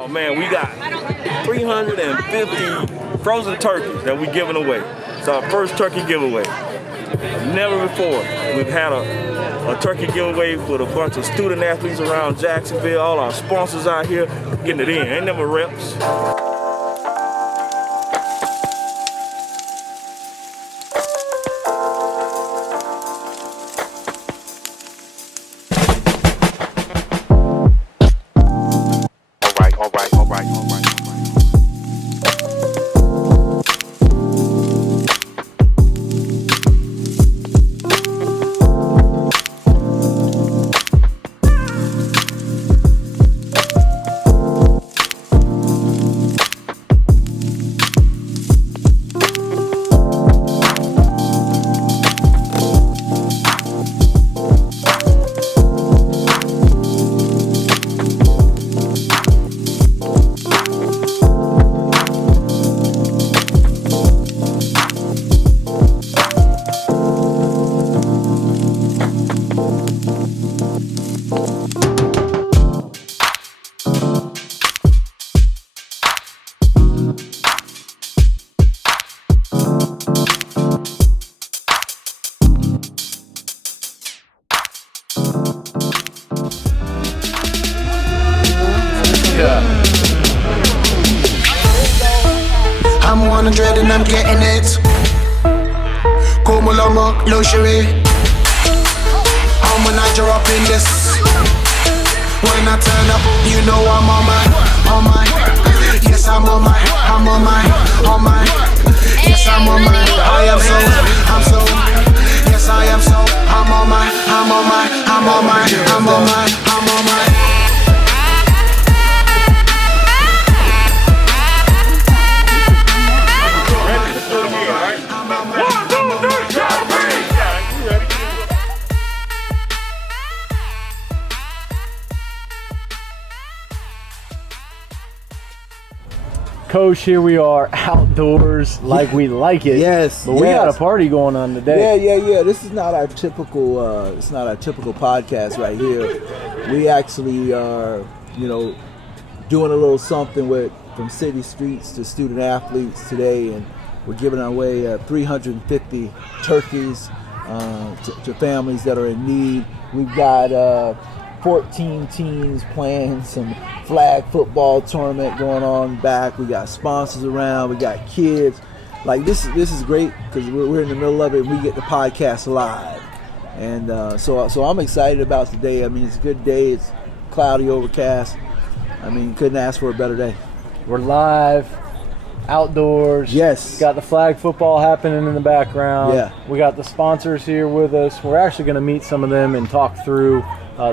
Oh man, we got 350 frozen turkeys that we're giving away. It's our first turkey giveaway. Never before we've had a turkey giveaway with a bunch of student athletes around Jacksonville, all our sponsors out here getting it in. Ain't never reps. I'm 100 and I'm getting it. Como lomo, luxury. I'm when I drop in this. When I turn up, you know I'm on my. Yes, I'm on my. Yes, I'm on my. I'm so. Yes, I am so. I'm on my. Coach, here we are outdoors like we like it. Yes, but we got a party going on today. Yeah. This is not our typical. It's not our typical podcast right here. We actually are, doing a little something with from city streets to student athletes today, and we're giving away 350 turkeys to families that are in need. We've got 14 teams playing some flag football tournament going on back. We got sponsors around. We got kids. Like this is great because we're in the middle of it. And we get the podcast live, and so I'm excited about today. I mean, it's a good day. It's cloudy, overcast. I mean, couldn't ask for a better day. We're live, outdoors. Yes. Got the flag football happening in the background. Yeah. We got the sponsors here with us. We're actually going to meet some of them and talk through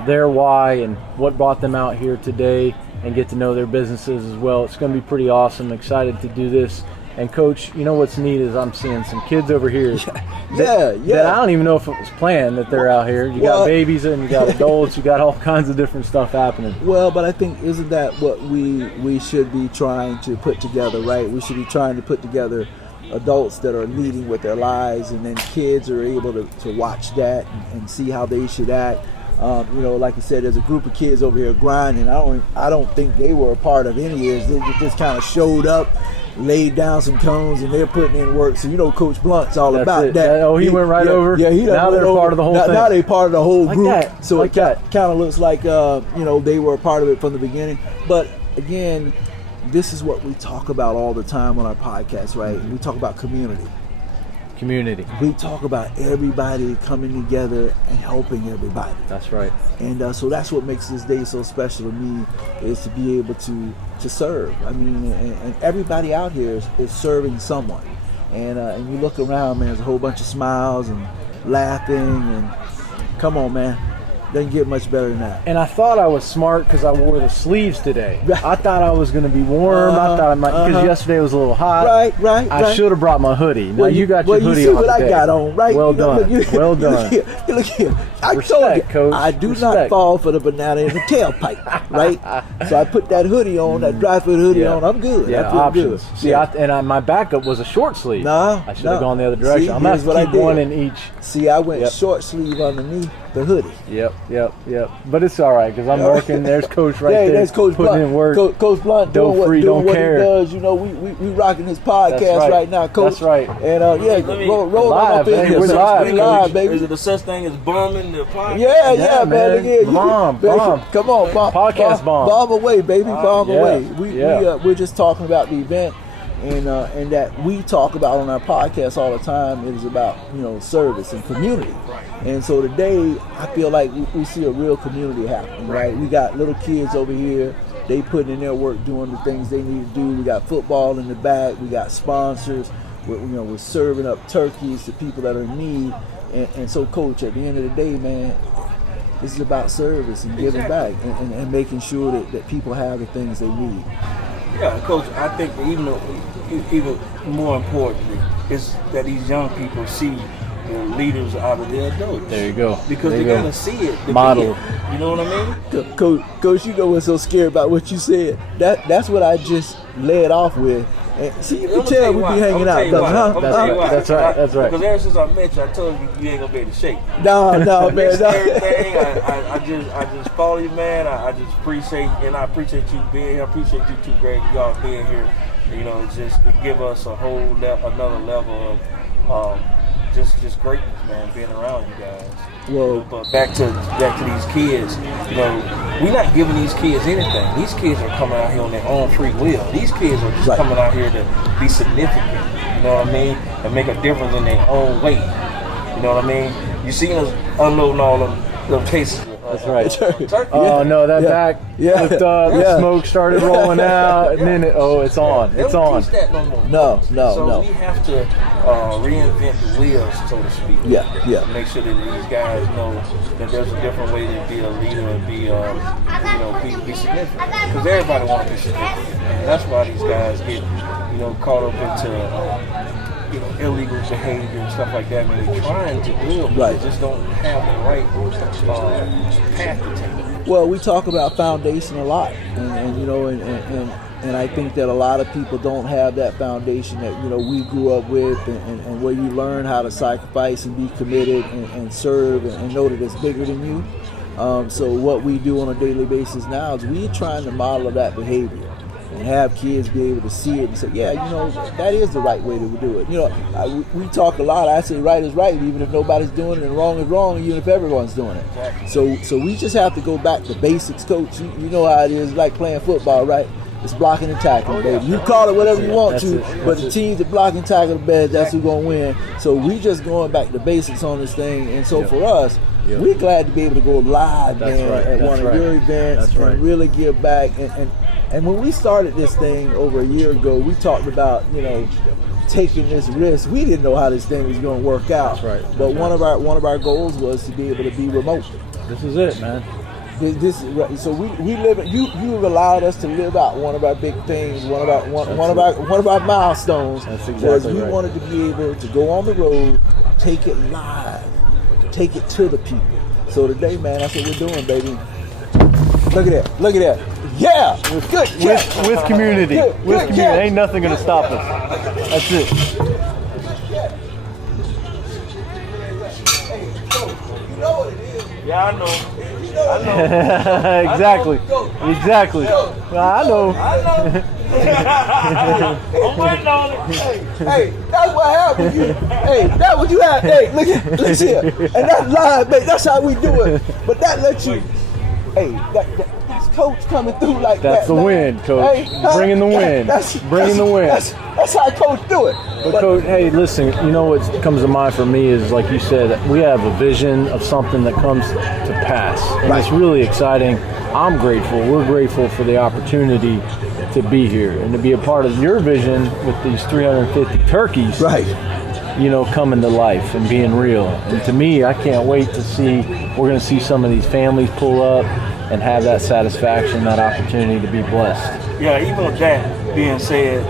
their why and what brought them out here today and get to know their businesses as well. It's going to be pretty awesome. Excited to do this. And Coach, you know what's neat is I'm seeing some kids over here that I don't even know if it was planned that they're out here. You got babies and you got adults. You got all kinds of different stuff happening. Well, but I think isn't that what we should be trying to put together, right? We should be trying to put together adults that are leading with their lives, and then kids are able to watch that and see how they should act. Like you said, there's a group of kids over here grinding. I don't think they were a part of any of this. They just kind of showed up, laid down some cones, and they're putting in work. So Coach Blunt's all about that. He went right over. Yeah, now they're part of the whole thing. Now they're part of the whole group. That. So it kind of looks like they were a part of it from the beginning. But again, this is what we talk about all the time on our podcast, right? We talk about community. We talk about everybody coming together and helping everybody. That's right. And so that's what makes this day so special to me, is to be able to serve. I mean, and everybody out here is serving someone. And you look around, man, there's a whole bunch of smiles and laughing, and come on, man. Doesn't get much better than that. And I thought I was smart because I wore the sleeves today. I thought I was going to be warm. I thought I might, because yesterday was a little hot. Right. I should have brought my hoodie. Now you got your hoodie you see on what today. I got on, right? Well done. Well done. Look here. I Respect, told you, Coach. I do Respect. not fall for the banana in the tailpipe, right? So I put that hoodie on, that dry fit hoodie on. I'm good. Yeah, I feel options. good. See, my backup was a short sleeve. I should have gone the other direction. See, I'm going to keep one in each. See, I went short sleeve underneath the hoodie. Yep. But it's all right because I'm working. There's Coach right there. There's Coach putting Blunt. in work. Coach Blunt doing what he does. You know, we rocking his podcast right now, Coach. That's right. And roll live, up in here. we're live, live, baby. Is it a such thing as bombing the podcast? Yeah, man. Yeah, bomb. Come on, Podcast bomb. Bomb away, baby. Bomb away. We're just talking about the event. And that we talk about on our podcast all the time is about, you know, service and community. And so today I feel like we see a real community happening, right? We got little kids over here, they putting in their work doing the things they need to do. We got football in the back, we got sponsors, we're serving up turkeys to people that are in need. And so, Coach, at the end of the day, man, this is about service and giving back and making sure that people have the things they need. Yeah, Coach, I think even more importantly is that these young people see the leaders out of their adults. There you go. Because they're going to see it. Model. You know what I mean? Coach, you know what's so scary about what you said? That's what I just led off with. And see, you can tell we be hanging out, huh? That's right. Because ever since I met you, I told you ain't gonna be able to shake. No, man. Everything, I just follow you, man. I just appreciate, and I appreciate you being here. I appreciate you too, Greg. Y'all being here. You know, it give us a whole another level of just greatness, man. Being around you guys. Well, but back to these kids, you know, we're not giving these kids anything. These kids are coming out here on their own free will. These kids are just coming out here to be significant, you know what I mean, and make a difference in their own way. You know what I mean? You seen us unloading all them cases. That's right. Turkey. Oh no, that back flipped up. The smoke started rolling out, and then it's on. It's on. Teach that no more. No. So we have to reinvent the wheels, so to speak. Yeah. Make sure that these guys know that there's a different way to be a leader and be significant. Because everybody wants to be significant. And that's why these guys get caught up into illegal behavior and stuff like that. They're trying to do it, but they just don't have the right path to take. Well, we talk about foundation a lot, and I think that a lot of people don't have that foundation that we grew up with, and where you learn how to sacrifice and be committed and serve and know that it's bigger than you. So what we do on a daily basis now is we're trying to model that behavior and have kids be able to see it and say, that is the right way to do it. We talk a lot. I say right is right, even if nobody's doing it, and wrong is wrong, even if everyone's doing it. Exactly. So we just have to go back to basics, Coach. You know how it is, like playing football, right? It's blocking and tackling, baby. You call it whatever you want to, but the teams that block and tackle the best, that's who's going to win. So we just going back to basics on this thing. And so for us, we're glad to be able to go live, at one of your events and really give back. And when we started this thing over a year ago, we talked about, taking this risk. We didn't know how this thing was going to work out. But one of our goals was to be able to be remote. This is it, man. This is right. So we live. You have allowed us to live out one of our big things, one of our milestones. That's exactly we wanted to be able to go on the road, take it live, take it to the people. So today, man, that's what we're doing, baby. Look at that. Yeah, good. With community. Good, community. Ain't nothing gonna stop us. That's it. You know what it is. Yeah, I know. Exactly. Well, I know. I'm waiting on it. Hey, that's what happened. That's what you have. Hey, look here. And that's live, baby. That's how we do it. But that lets you. Hey, that's Coach coming through like that. That's the win, Coach. Bringing the win. Bringing the win. That's how Coach do it. But Coach, hey, listen, what comes to mind for me is, like you said, we have a vision of something that comes to pass. And it's really exciting. I'm grateful. We're grateful for the opportunity to be here and to be a part of your vision with these 350 turkeys. Coming to life and being real. And to me, I can't wait to see, we're going to see some of these families pull up and have that satisfaction, that opportunity to be blessed. Yeah, even with that being said,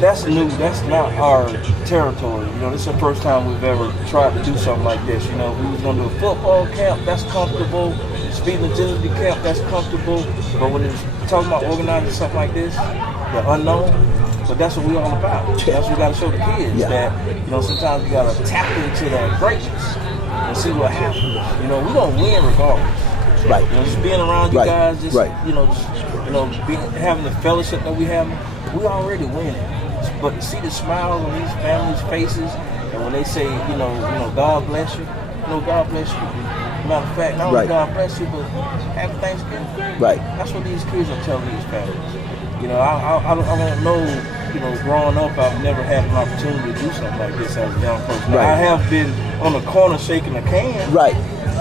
that's new. That's not our territory. This is the first time we've ever tried to do something like this. We was going to do a football camp, that's comfortable. Speed and agility camp, that's comfortable. But when it's talking about organizing something like this, the unknown, but that's what we're all about. That's what we got to show the kids, that sometimes we got to tap into that greatness. and see what happens. You know, we're gonna win regardless. Right. You know, just being around you Right. guys, just Right. having the fellowship that we have, we already winning. But to see the smiles on these families' faces, and when they say, God bless you, God bless you. Matter of fact, not only Right. God bless you, but happy Thanksgiving. Right. That's what these kids are telling these families. You know, I don't know. You know, growing up, I've never had an opportunity to do something like this as a young person. Now, Right. I have been on the corner shaking a can, Right.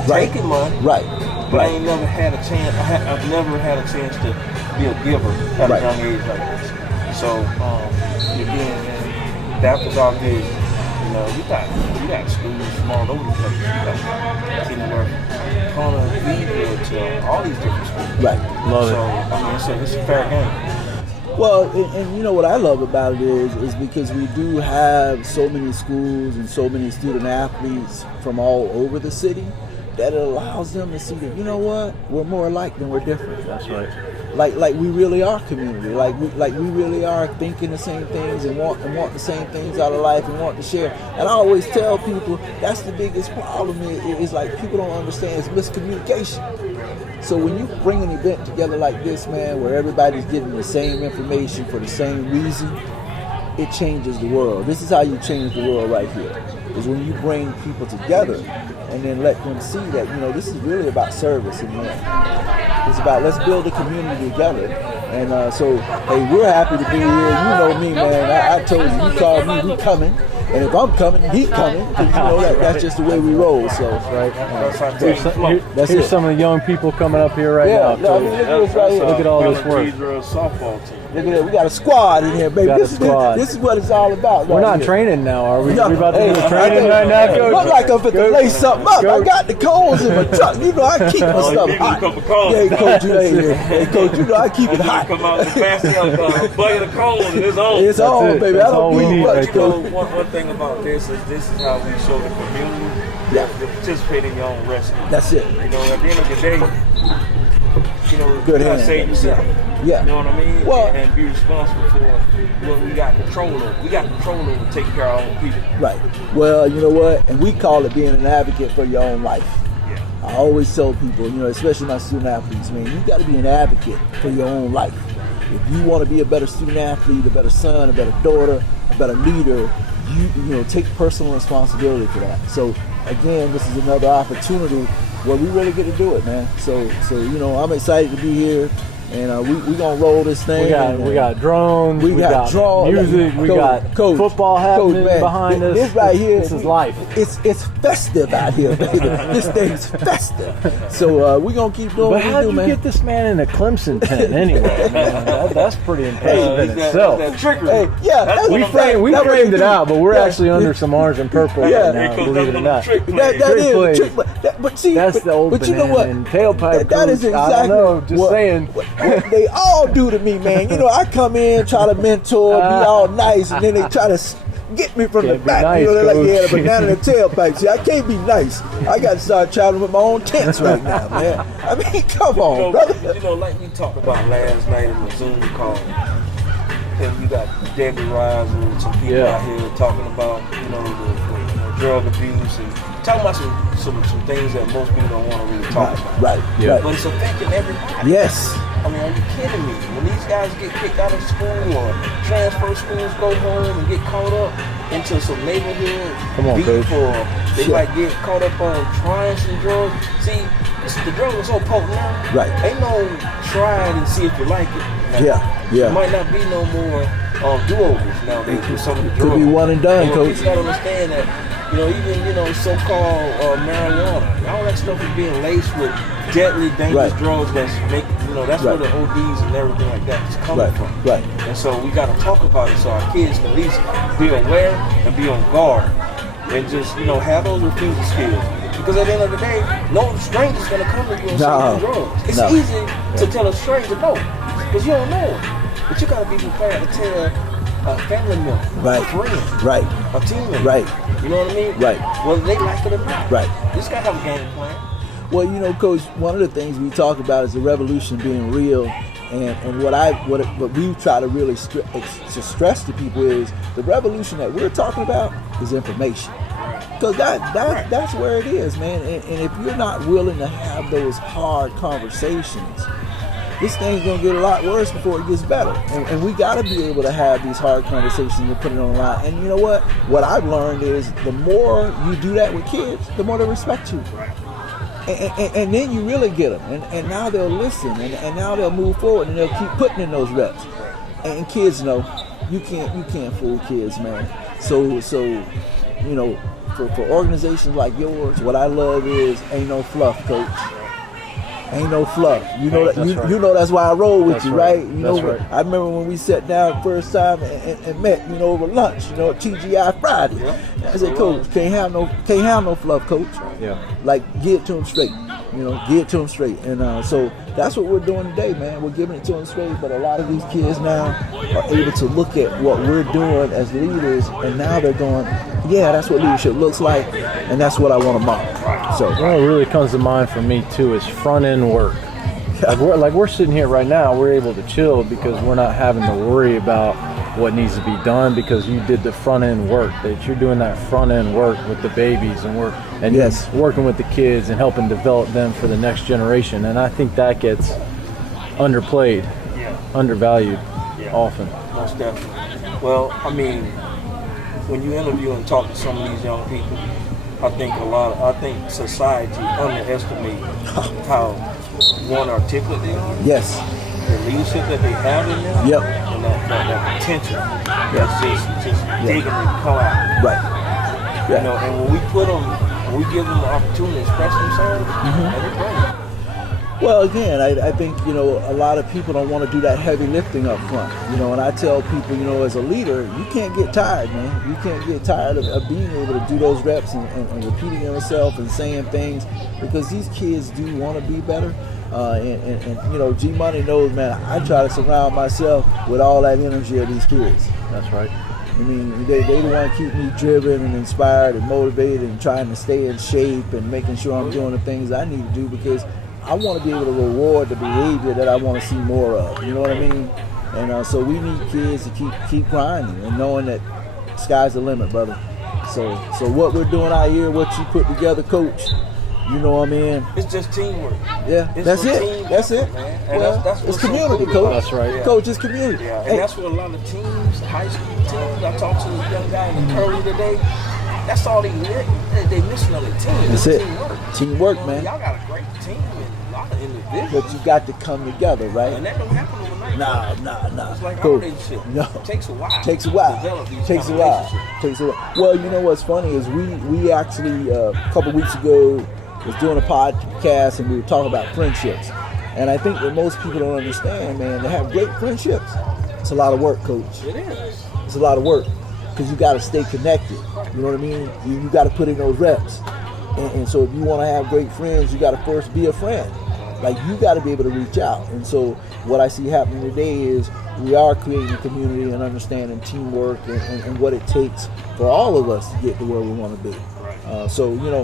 Right. taking money, Right. but I Right. ain't never had a chance. I've never had a chance to be a giver at Right. a young age like this. So, again, man, that was our vision. You know, we got schools from all over the place. We got anywhere from Connor, Weeville to all these different schools. Right. Love So, it. I mean, it's a fair game. Well, and you know what I love about it is because we do have so many schools and so many student athletes from all over the city that it allows them to see that, you know what, we're more alike than we're different. That's right. Like we really are community. Like we really are thinking the same things and want the same things out of life and want to share. And I always tell people that's the biggest problem. Is like people don't understand it's miscommunication. So when you bring an event together like this, man, where everybody's getting the same information for the same reason, it changes the world. This is how you change the world right here. Is when you bring people together and then let them see that, this is really about service and it's about let's build a community together. And so, hey, we're happy to be here. You know me, man. I told you, you called me, we coming. And if I'm coming, he coming. Because that's just the way we roll. So, Right. That's Here's it. some of the young people coming up here right now. No, I mean, look at this right here. Look at all this work. Softball team. Look at that. We got a squad in here, baby. Got a This squad. is what it's all about. We're right not here. training now, are we? No, We about to hey, do the training right now, Coach? Look like I'm fit to Coach? lace something up. I Coach? got the cones in my truck. I keep my stuff you need a hot. couple cones. Hey, Coach, hey, Coach, I keep it hot. Come out and pass it up, bucket of cones, and it's on. It's on, it. baby. That's I don't all we need need much, right You know, Coach. one thing about this is how we show the community Yeah. to participate in your own rescue. That's it. You know, at the end of the day, Good you gotta hand. save yourself. Yeah. You know what I mean? Well- and be responsible for what we got control over. We got control over taking care of our own people. Right. Well, you know what? And we call it being an advocate for your own life. Yeah. I always tell people, especially my student athletes, man, you got to be an advocate for your own life. If you want to be a better student athlete, a better son, a better daughter, a better leader, you take personal responsibility for that. So again, this is another opportunity where we really get to do it, man. So I'm excited to be here, and we gonna roll this thing. We got drones. We got drones, music. We Coach, got Coach, football happening man, behind us. This right here, This is life. It's festive out here, baby. This thing's festive. So we gonna keep doing But what we how do, did you man. get this man in a Clemson tent anyway? Man? That's pretty impressive in itself. That trickery. Hey, yeah, That's what We I'm framed it out, but we're actually under some orange and purple Yeah. right now. Here comes Believe it or that not. trick play. That Trick is play. a trick play. But see, That's but, the old but you know banana what? and tailpipe. That is coach. exactly I don't know. Just what, saying. what they all do to me, man. I come in, try to mentor, be all nice, and then they try to get me from the Can't be back. nice, They're like, Coach. yeah, the banana and tailpipe. See, I can't be nice. I got to start traveling with my own tents right now, man. I mean, come on, brother. Like we talked about last night in the Zoom call, and you got Debbie Rise and some people Yeah. out here talking about, the drug abuse and talking about some things that most people don't want to really talk about. Right, Yeah. But it's affecting everybody. Yes. I mean, are you kidding me? When these guys get kicked out of school or transfer schools, go home and get caught up into some neighborhood Come on, beef, Coach. or they Sure. might get caught up on trying some drugs. See, the drugs are so potent now. Right. Ain't no try it and see if you like it. Now, Yeah, yeah. There might not be no more do-overs nowadays with some of the drugs. Could be one and done, You know, Coach. people gotta understand that, even so-called marijuana, all that stuff is being laced with deadly, dangerous Right. drugs that's that's Right. where the ODs and everything like that is coming Right, from. right. And so we gotta talk about it so our kids can at least be aware and be on guard and just, have those refusal skills. Because at the end of the day, no stranger's gonna come to you and sell you drugs. It's No. easy to tell a stranger no, because you don't know him. But you gotta be prepared to tell a family member, Right. a friend, Right. a teammate. Right. You know what I mean? Right. Whether they like it or not. Right. You just gotta have a game plan. Well, Coach, one of the things we talk about is the revolution being real, and what we try to really stress to people is the revolution that we're talking about is information. Because that's where it is, man. And if you're not willing to have those hard conversations, this thing's gonna get a lot worse before it gets better. And we gotta be able to have these hard conversations and put it on the line. And you know what? What I've learned is the more you do that with kids, the more they respect you. And then you really get them. And now they'll listen. And now they'll move forward and they'll keep putting in those reps. And kids know you can't fool kids, man. So you know, for organizations like yours, what I love is ain't no fluff, coach. Ain't no fluff. You know that. You know that's why I roll with you, right? You know. Right. I remember when we sat down first time and met, you know, over lunch, you know, at TGI Friday. Yeah. I said, Coach, can't have no fluff, Coach. Yeah. Like, give it to them straight. You know, give it to them straight. And so that's what we're doing today, man. We're giving it to them straight. But a lot of these kids now are able to look at what we're doing as leaders, and now they're going, yeah, that's what leadership looks like, and that's what I want to model. So what really comes to mind for me too is front end work. Like we're sitting here right now, we're able to chill because we're not having to worry about what needs to be done because you did the front end work. That you're doing that front end work with the babies and yes, working with the kids and helping develop them for the next generation. And I think that gets underplayed, undervalued often. Most definitely. Well, I mean, when you interview and talk to some of these young people, I think society underestimates how one articulate they are. Yes. The leadership that they have in them. Yep. And that potential. That's just digging and come out. Right. Yeah. You know, and when we give them the opportunity to express themselves, and they bring it. Well, again, I think, you know, a lot of people don't want to do that heavy lifting up front. You know, and I tell people, you know, as a leader, you can't get tired, man. You can't get tired of being able to do those reps and repeating yourself and saying things because these kids do want to be better. And you know, G Money knows, man, I try to surround myself with all that energy of these kids. That's right. I mean, they the one keep me driven and inspired and motivated and trying to stay in shape and making sure I'm doing the things I need to do because I want to be able to reward the behavior that I want to see more of. You know what I mean? And so we need kids to keep grinding and knowing that sky's the limit, brother. So what we're doing out here, what you put together, Coach, you know what I mean? It's just teamwork. Yeah, that's it. That's it. Man. Well, that's it's community, Coach. That's right. Yeah. Coach, it's community. Yeah, and that's what a lot of teams, high school teams, I talked to this young guy in the early today. That's all they missing on the team. That's it. Teamwork. Teamwork, you know, man. Y'all got a great team and a lot of individuals. But you got to come together, right? And that don't happen overnight. Nah. It's like Cool. our relationship. No. It takes a while. Takes a while. To develop these Takes a kind of while. relationships. Takes a while. Well, you know what's funny is we actually a couple weeks ago was doing a podcast and we were talking about friendships. And I think that most people don't understand, man, to have great friendships, it's a lot of work, Coach. It is. It's a lot of work because you got to stay connected. You know what I mean? You got to put in those reps. And so if you want to have great friends, you got to first be a friend. Like, you got to be able to reach out. And so what I see happening today is we are creating a community and understanding teamwork and what it takes for all of us to get to where we want to be. So, you know,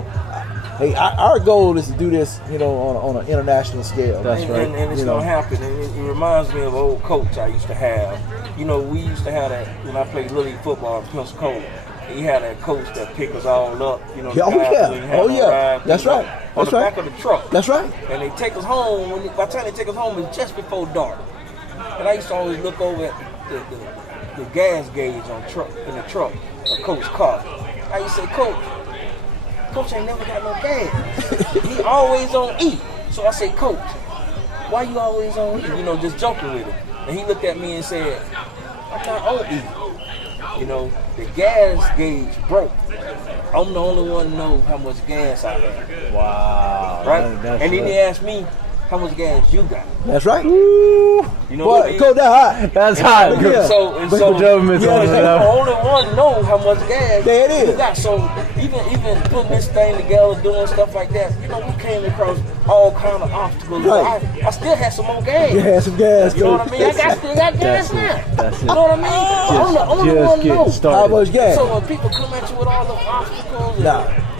hey, our goal is to do this, you know, on an international scale. That's right. And it's going to happen. And it reminds me of an old coach I used to have. You know, we used to have that when I played Little League football in Pensacola. He had that coach that picked us all up. You know, That's right. On the back of the truck. That's right. And they take us home. By the time they take us home, it's just before dark. And I used to always look over at the gas gauge in the truck of Coach's car. I used to say, Coach ain't never got no gas. He always on E. So I say, Coach, why you always on E? You know, just joking with him. And he looked at me and said, I'm not on E. You know, the gas gauge broke. I'm the only one who knows how much gas I have. Wow. Right? And then he asked me, how much gas you got? That's right. You know what I mean? Coach, that hot. That's hot. Yeah. So you the only one know how much gas there it is. you got. So even putting this thing together, doing stuff like that, you know, we came across all kind of obstacles. Right. I still had some more gas. You had some gas, You know what I mean? I still got gas now. That's it. You know what I mean? I'm the only one knows how much gas. So when people come at you with all the obstacles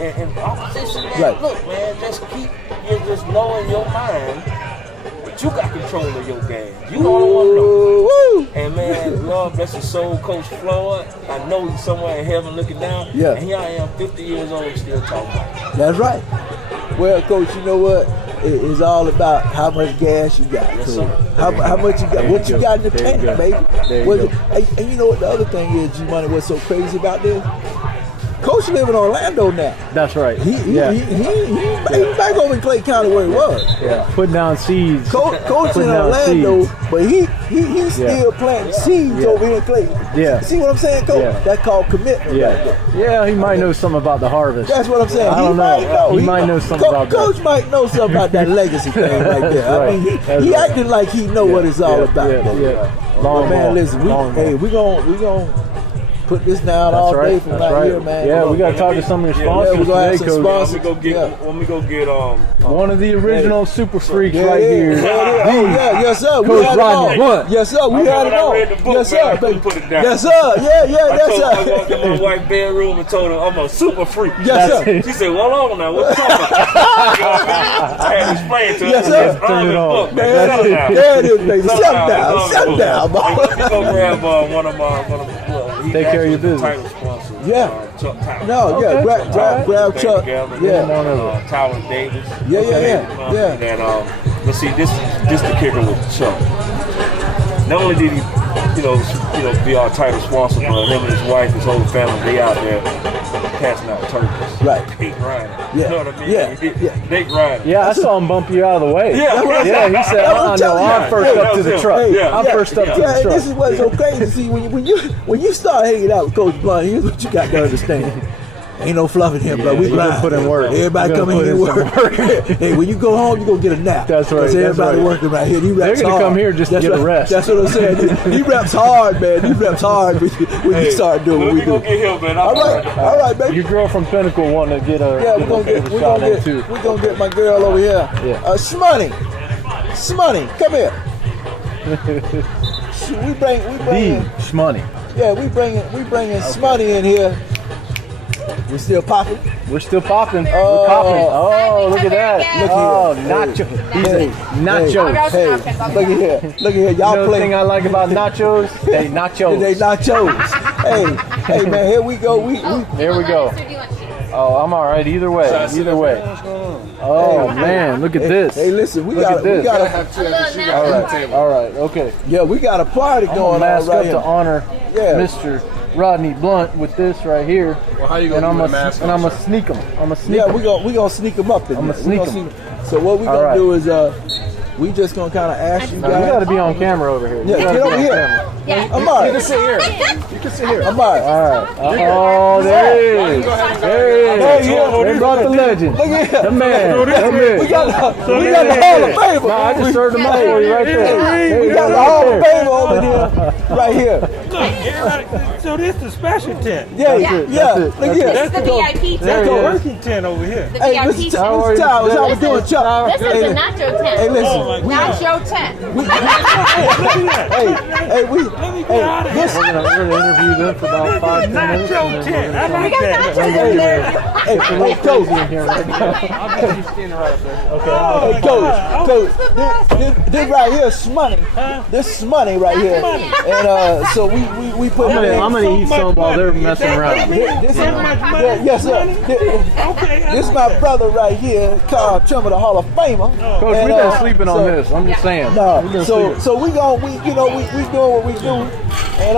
and opposition, man, right. Look, man, just know in your mind that you got control of your gas. You the only one know. And man, Lord bless his soul, Coach Floyd. I know he's somewhere in heaven looking down. Yeah. And here I am, 50 years old, still talking about it. That's right. Well, Coach, you know what? It's all about how much gas you got. Yes, So sir. how much you got? What you got in the There tank, you go. baby? There you Was go. it- and you know what the other thing is, G-Money, what's so crazy about this? Coach live in Orlando now. That's right. He back over in Clay County where he was. Yeah. Putting down seeds. Coach in Putting down Orlando, seeds. but he's still planting seeds over here in Clay. Yeah. See what I'm saying, Coach? Yeah. That's called commitment right Yeah. there. Yeah, he might know something about the harvest. That's what I'm saying. I don't know. He might know something about that. Coach might know something about that legacy thing right there. Right. I mean, That's he right. acting like he know what it's all about. Yeah, though. yeah. But Long man, ball. listen, Long ball. we gonna put this down That's all right. day from That's right, right. here, man. Yeah, we got to talk to some of your Yeah, sponsors we're gonna have today, some Coach. sponsors. When we go get One of the original super freaks Yeah, right yeah, here. yeah, yeah. Oh yeah, yes sir. We Coach had it Rodney, all. what? Yes sir, we I had it remember all. when I read the book, Yes man, I sir, couldn't baby. put it down. Yes sir. Yeah, I yes walked sir. in my wife's bedroom and told her I'm a super freak. Yes That's sir. it. She said, well, hold on now, what you talking about? You know what I mean? I had to explain to her. Yes, sir. It's all in the book, man. There Settle it down. is. There it is, baby. Settle Settle down. It's all in Settle the down, book. boy. Hey, let me go grab one of my he Take care of your actually business. title sponsors. Yeah. Chuck Tyler. No, yeah, Okay. grab Chuck. Yeah. Tyler Davis. Yeah. That let's see, this the kicker with Chuck. Not only did he, be our title sponsor, but him and his wife, his whole family, they out there passing out turkeys. Right. They grinding. Yeah. You know what I mean? Yeah. They grinding. Yeah, I saw him bump you out of the way. Yeah. Yeah, he said, I'm no, telling you. I'm first Yeah, up to that the was truck. him. Yeah. I'm first up to Yeah, the and this is truck. what's so crazy. See, when you start hanging out with Coach Blunt, here's what you got to understand. Ain't no fluffing him, but we you gotta grind. put in work. Everybody You come gotta in put here in and some work. Hey, when you go home, you gonna get a nap. That's right, 'Cause that's everybody right. working right here. He They're reps gonna hard. come here just to That's get a right. rest. That's what I'm saying. He reps hard, man. He reps hard when you start doing what we We gonna do. get him, man. All right, baby. Your girl from Pinnacle wanted to get a Yeah, we're gonna get my girl over here. Yeah. Smoney, come here. we bring D. Shmoney. yeah, we bringing Smoney in here. We still popping. We're still popping. Oh. We're popping. Oh, look at that. Look Oh, here. nacho. He's Hey, a nachos. Hey, look at here. You Y'all know the play. thing I like about nachos? They nachos. They nachos. hey, man, here we go. There we go. Oh, I'm all right either way. Either way. Oh man, look at this. Hey, listen, we Look got at this. a All right. Okay. yeah, we got a party I'm gonna going on mask right up here. to honor Yeah. Mr. Rodney Blunt with this right here. Well, how you and gonna I'm do the mask and on, I'm gonna sneak him. I'm gonna sneak Yeah, him. we gonna sneak them up in I'ma there. sneak We gonna 'em. So what we All gonna right. do is we just gonna kind of ask you Now, we guys. gotta be on camera over here. Yeah, We gotta get be over on here. camera. Amari. You can sit here. You can sit here. Amari. All right. Oh, there he is. There Hey, he yeah. is. They brought the legend. Look at The him. man. Come here. We got the Hall of Famer. Nah, I just served him up for you right there. We got the Hall of Famer over here, right here. So this the special tent. Yeah, That's it, yeah. that's it, Look that's here. it. This is the VIP There That's he a tent. is. working tent over here. The Hey, VIP Mr. tent. How are you? Towers, how we doing, Chuck? This is the nacho tent. Hey, listen. Nacho tent. Hey, we. Hey, this. We're gonna interview them for about 5 minutes. Nacho and then tent. we're I gonna- like We got that. nachos in there. Hey, It's a little crazy in here right now. I'll get you standing right up there. Okay. Hey, Coach, this right here is money. This is money right here. And so we put I'm gonna eat some while they're messing around. This is, That much money? yeah, yes, sir. Okay. This is my brother right here, Carl Trimmer, the Hall of Famer. Coach, And, we've been sleeping on this. I'm just saying. We've No, been so sleeping. we doing what we do, and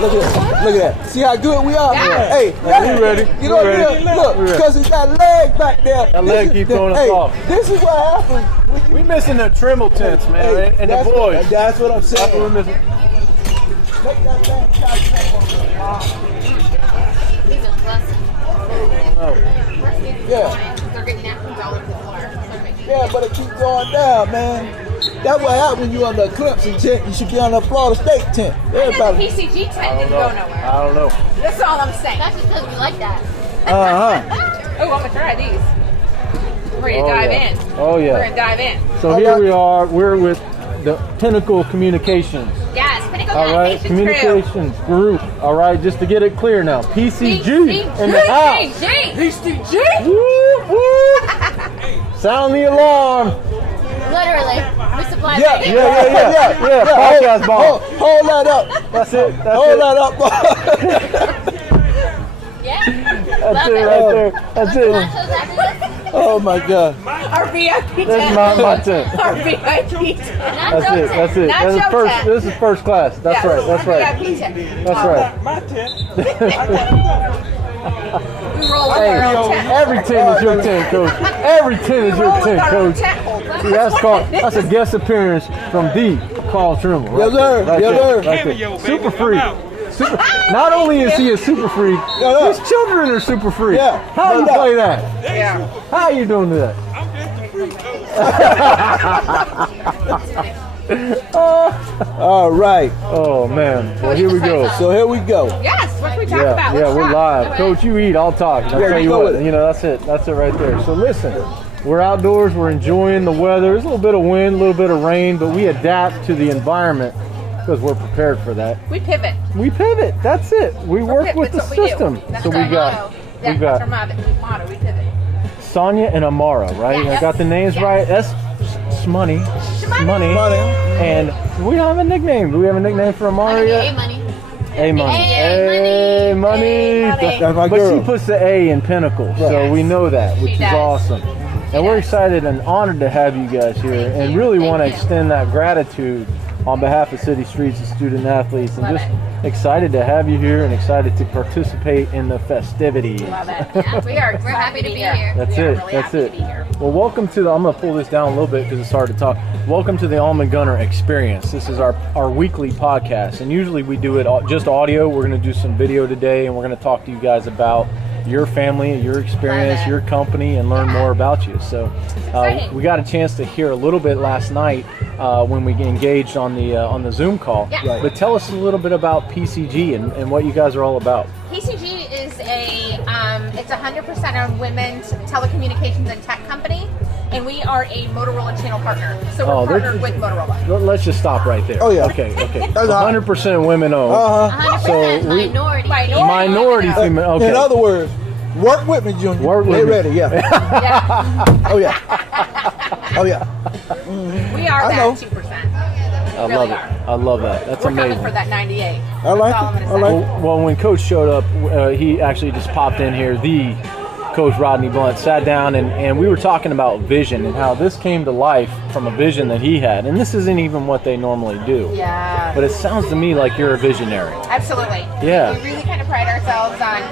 look at that. See how good we are. Hey, we ready. You know, We ready. look, We ready. because it's that leg back there. That leg keep throwing us hey, off. This is what happens. When you, We missing the Trimble tents, man, hey, and the that's boys. That's what I'm That's what we're saying. missing. Make that thing catch up. Yeah. They're getting napkins all over the floor. Yeah, but it keeps going down, man. That's what happens when you under a Clemson tent. You should be on a Florida State tent. The Everybody. PCG tent didn't go nowhere. I don't know. That's all I'm saying. That's just because we like that. Uh-huh. Oh, I'm gonna try these. We're gonna dive in. Oh We're yeah. gonna dive in. So here we are. We're with the Pinnacle Communications. Yes, Pinnacle All right, Communications communications group. All right, just to get it clear now. PCG in the house. PCG. Whoop, whoop. Sound the alarm. Literally. This supply. Yeah, baby. Yeah, podcast bomb. Hold that up. That's it. Hold that up. Yeah. That's Love it it. right there. That's it. Nachos after this? Oh my God. Our VIP That's my tent. Our VIP tent. That's it. That's it. That's the first. This is first class. That's right. That's right. VIP tent. That's right. My tent. We roll with Hey, our own tent. every tent is your tent, coach. Every tent is your tent, coach. See, that's a guest appearance from the Carl Trimble. Right Yes, sir. there. Right Yes, there. sir. Right there. Cameo, baby. Super Come freak. out. Not only is he a super freak, Yeah. his children are super freak. Yeah. How you No play that? Yeah. How you doing that? I'm just a freak. All right. Oh man. Well, here we go. So here we go. Yes, what can we talk Yeah, about? yeah, Let's we're talk. live. Go ahead. Coach, you eat, I'll talk. I'll Yeah, tell you go what, with it. you know, that's it right there. So listen, we're outdoors, we're enjoying the weather. There's a little bit of wind, a little bit of rain, but we adapt to the environment because we're prepared for that. We pivot. We pivot. That's it. We work with the That's what we do. system. That's So we our got motto. we Yeah, that's our got motto. We pivot. Sonia and Amara, right? Yeah. I got the names Yeah. right. That's Shmoney. Shmoney. Money. And we don't have a nickname. Do we have a nickname for Amara yet? A-Money. A-Money. Hey, Money. Money. That's my But girl. she puts the A in Pinnacle, so Yes. we know that, which She is does. awesome. And we're excited and honored to have you guys here, Thank and you. really Thank want to you. extend that gratitude on behalf of City Streets and student athletes, and Love just excited to have you here and excited to participate in the festivities. Love it. Yeah, we are. We're happy to be here. That's We are it. really That's happy it. to be here. Well, welcome to the. I'm gonna pull this down a little bit because it's hard to talk. Welcome to the Almond Gunner Experience. This is our weekly podcast, and usually we do it just audio. We're gonna do some video today, and we're gonna talk to you guys about your family, your experience, Love it. your company, and learn more about you. So, exciting. we got a chance to hear a little bit last night when we engaged on the Zoom call. Yeah. Right. But tell us a little bit about PCG and what you guys are all about. PCG is it's 100% a women's telecommunications and tech company, and we are a Motorola channel partner. So we're they're- partnered with Motorola. Let's just stop right there. Oh, yeah. Okay. That's all. 100% women owned. 100% So we- minority. Minority female. Okay. In other words, work with me, Junior. Work with they me. ready, yeah. Yeah, Oh yeah. Oh yeah. we are I that know. 2%. I Really love it. are. I love that. That's We're amazing. coming for that 98. I like That's all I'm it. gonna I say. like it. Well, when Coach showed up, he actually just popped in here. The Coach Rodney Blunt sat down and we were talking about vision and how this came to life from a vision that he had. And this isn't even what they normally do. Yeah. But it sounds to me like you're a visionary. Absolutely. Yeah. We really kind of pride ourselves on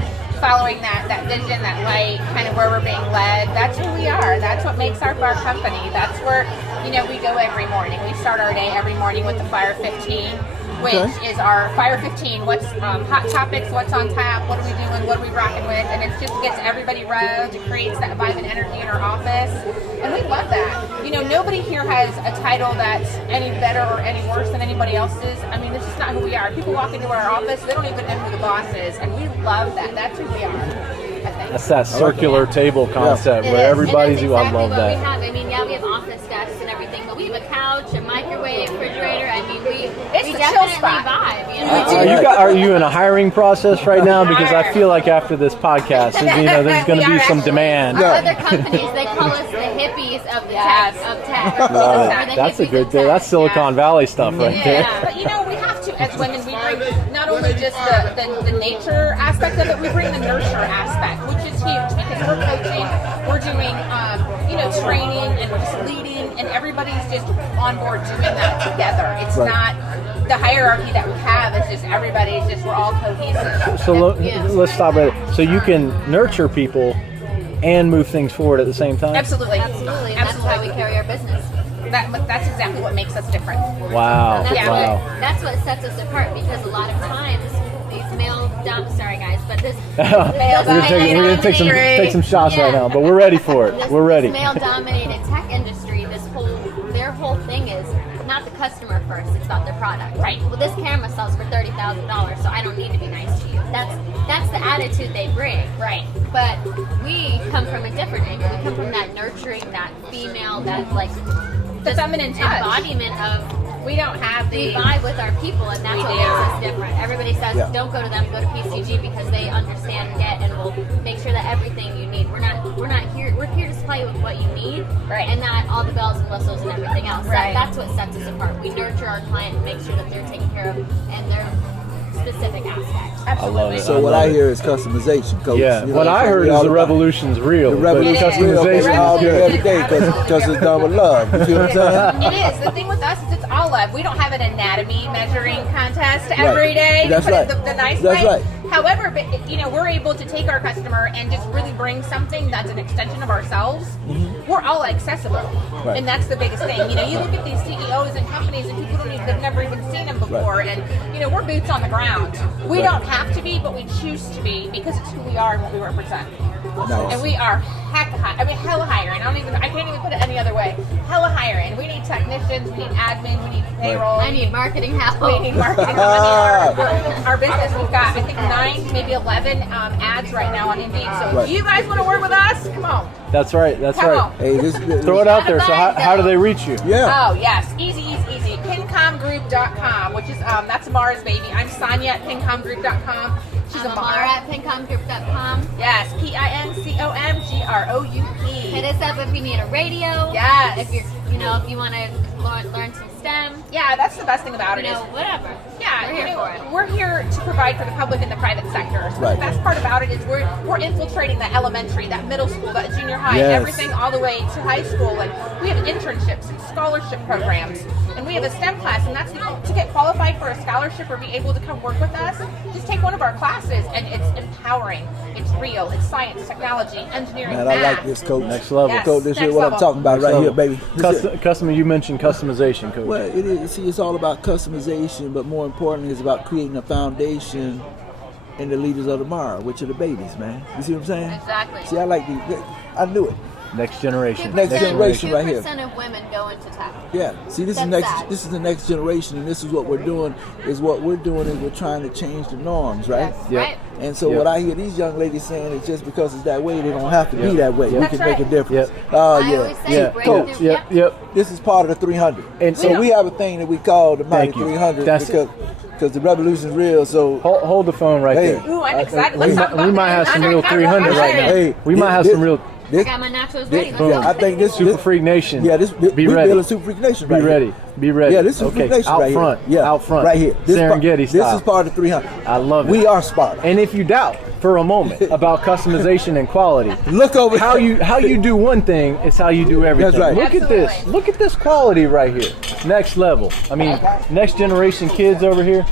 following that vision, that light, kind of where we're being led. That's who we are. That's what makes our company. That's where, we go every morning. We start our day every morning with the Fire 15, which is our Fire 15. What's hot topics, what's on tap, what are we doing, what are we rocking with, and it just gets everybody revved. It creates that vibe and energy in our office, and we love that. Nobody here has a title that's any better or any worse than anybody else's. I mean, this is not who we are. People walk into our office, they don't even know who the boss is, and we love that. That's who we are, I think. That's that circular table concept It where is. everybody's. And that's exactly I love what we that. have. I mean, yeah, we have office desks and everything, but we have a couch, a microwave, refrigerator. I mean, we the chill definitely spot. vibe. Are you in a hiring process right now? Because I feel like after this podcast, there's going to be some demand. Our other companies, they call us the hippies of the Yes. tech. Of tech. Love We're it. the That's a hippies good of thing. tech. That's Silicon Valley stuff right there. Yeah, but we have to, as women, we bring not only just the nature aspect of it, we bring the nurture aspect, which is huge because we're coaching, we're doing, training and just leading, and everybody's just on board doing that together. It's not the hierarchy that we have, it's just everybody's just, we're all cohesive. So let's stop right there. So you can nurture people and move things forward at the same time? Absolutely. Absolutely. And that's how we carry our business. That's exactly what makes us different. Wow. And that's, Wow. that's what sets us apart because a lot of times these sorry guys, but this We're gonna take some shots right now, but we're ready for it. We're ready. This male-dominated tech industry, their whole thing is not the customer first; it's about their product. Right. Well, this camera sells for $30,000, so I don't need to be nice to you. That's the attitude they bring. Right. But we come from a different angle. We come from that nurturing, that female, that The feminine touch. embodiment of We don't have We the vibe with our people, and that's what makes us different. Everybody says, Yeah. don't go to them, go to PCG because they understand, get, and will make sure that everything you need. We're not here. We're here to supply you with what you need, Right. and not all the bells and whistles and everything else. Right. That's what sets us apart. We nurture our client and make sure that they're taken care of and their specific aspects. Absolutely. I love it. So what I hear is customization, coach. Yeah, You know, what I heard we is all the about- revolution's real. The but revolution is real, but customization we all is do it good. every day because it's done with love. You see what I'm saying? It is. The thing with us is it's all love. We don't have an anatomy measuring contest every day. That's to put right. it the nice That's way. right. However, but, we're able to take our customer and just really bring something that's an extension of ourselves. We're all accessible, Right. and that's the biggest thing. You look at these CEOs and companies, and people they've never even seen them before, and we're boots on the ground. We don't have to be, but we choose to be because it's who we are and what we represent. Nice. And we are hella hiring. I can't even put it any other way. Hella hiring. We need technicians, we need admin, we need payroll. I need marketing help. We need marketing. Our business, we've got, I think, 9, maybe 11 ads right now on Indeed. So Right. if you guys want to work with us, come on. That's right. That's Come right. on. Hey, this Throw it out there. So how do they reach you? Yeah. Oh, yes. Easy. Pincomgroup.com, which is, that's Mara's baby. I'm Sonia at pincomgroup.com. She's I'm a Amara at pincomgroup.com. Yes, PINCOMGROUP. Hit us up if you need a radio. Yes. If you're, if you want to learn some STEM. Yeah, that's the best thing about it. Whatever. Yeah, We're here for it. We're here to provide for the public and the private sector. So Right. the best part about it is we're infiltrating that elementary, that middle school, that junior high, Yes. everything all the way to high school. Like we have internships and scholarship programs, and we have a STEM class, and that's to get qualified for a scholarship or be able to come work with us. Just take one of our classes, and it's empowering. It's real. It's science, technology, engineering, Man, math. I like this, coach. Next level. Yes. Coach, this is Next what I'm level. talking about right here, baby. This is it. You mentioned customization, coach. Well, it is. See, it's all about customization, but more importantly, it's about creating a foundation in the leaders of tomorrow, which are the babies, man. You see what I'm saying? Exactly. See, I knew it. Next generation. 2%, Next generation right here. 2% of women go into tech. Yeah. See, this is That's next. sad. This is the next generation, and this is what we're doing. Is we're trying to change the norms, right? Yes, Yep. right? And so Yep. what I hear these young ladies saying is just because it's that way, they don't have to be Yep. that way. Yep. We can That's make a right. difference. Yep. Oh I yeah. always say Yeah, break Coach. through. Yep. This is part of the 300. And so we have a thing that we call the Mighty Thank you. 300 That's it. because the revolution is real. So Hold the phone right Hey. there. Ooh, I'm excited. We Let's talk about might have some real 300 right now. hey, We might have some real This, I got my nachos this, ready. Let's Boom. go. I think this Super Freak Nation. Yeah, this Be we ready. building Super Freak Nation. Be Right ready. Here. Be ready. Yeah, this is okay. Freak Nation Out right front. here. Yeah, Out front. right here. Serengeti This style. is part of 300. I love it. We are Sparta. And if you doubt for a moment about customization and quality, Look over how you do one thing is how you do everything. That's right. Look at this. Absolutely. Look at this quality right here. Next level. I mean, next generation kids over here.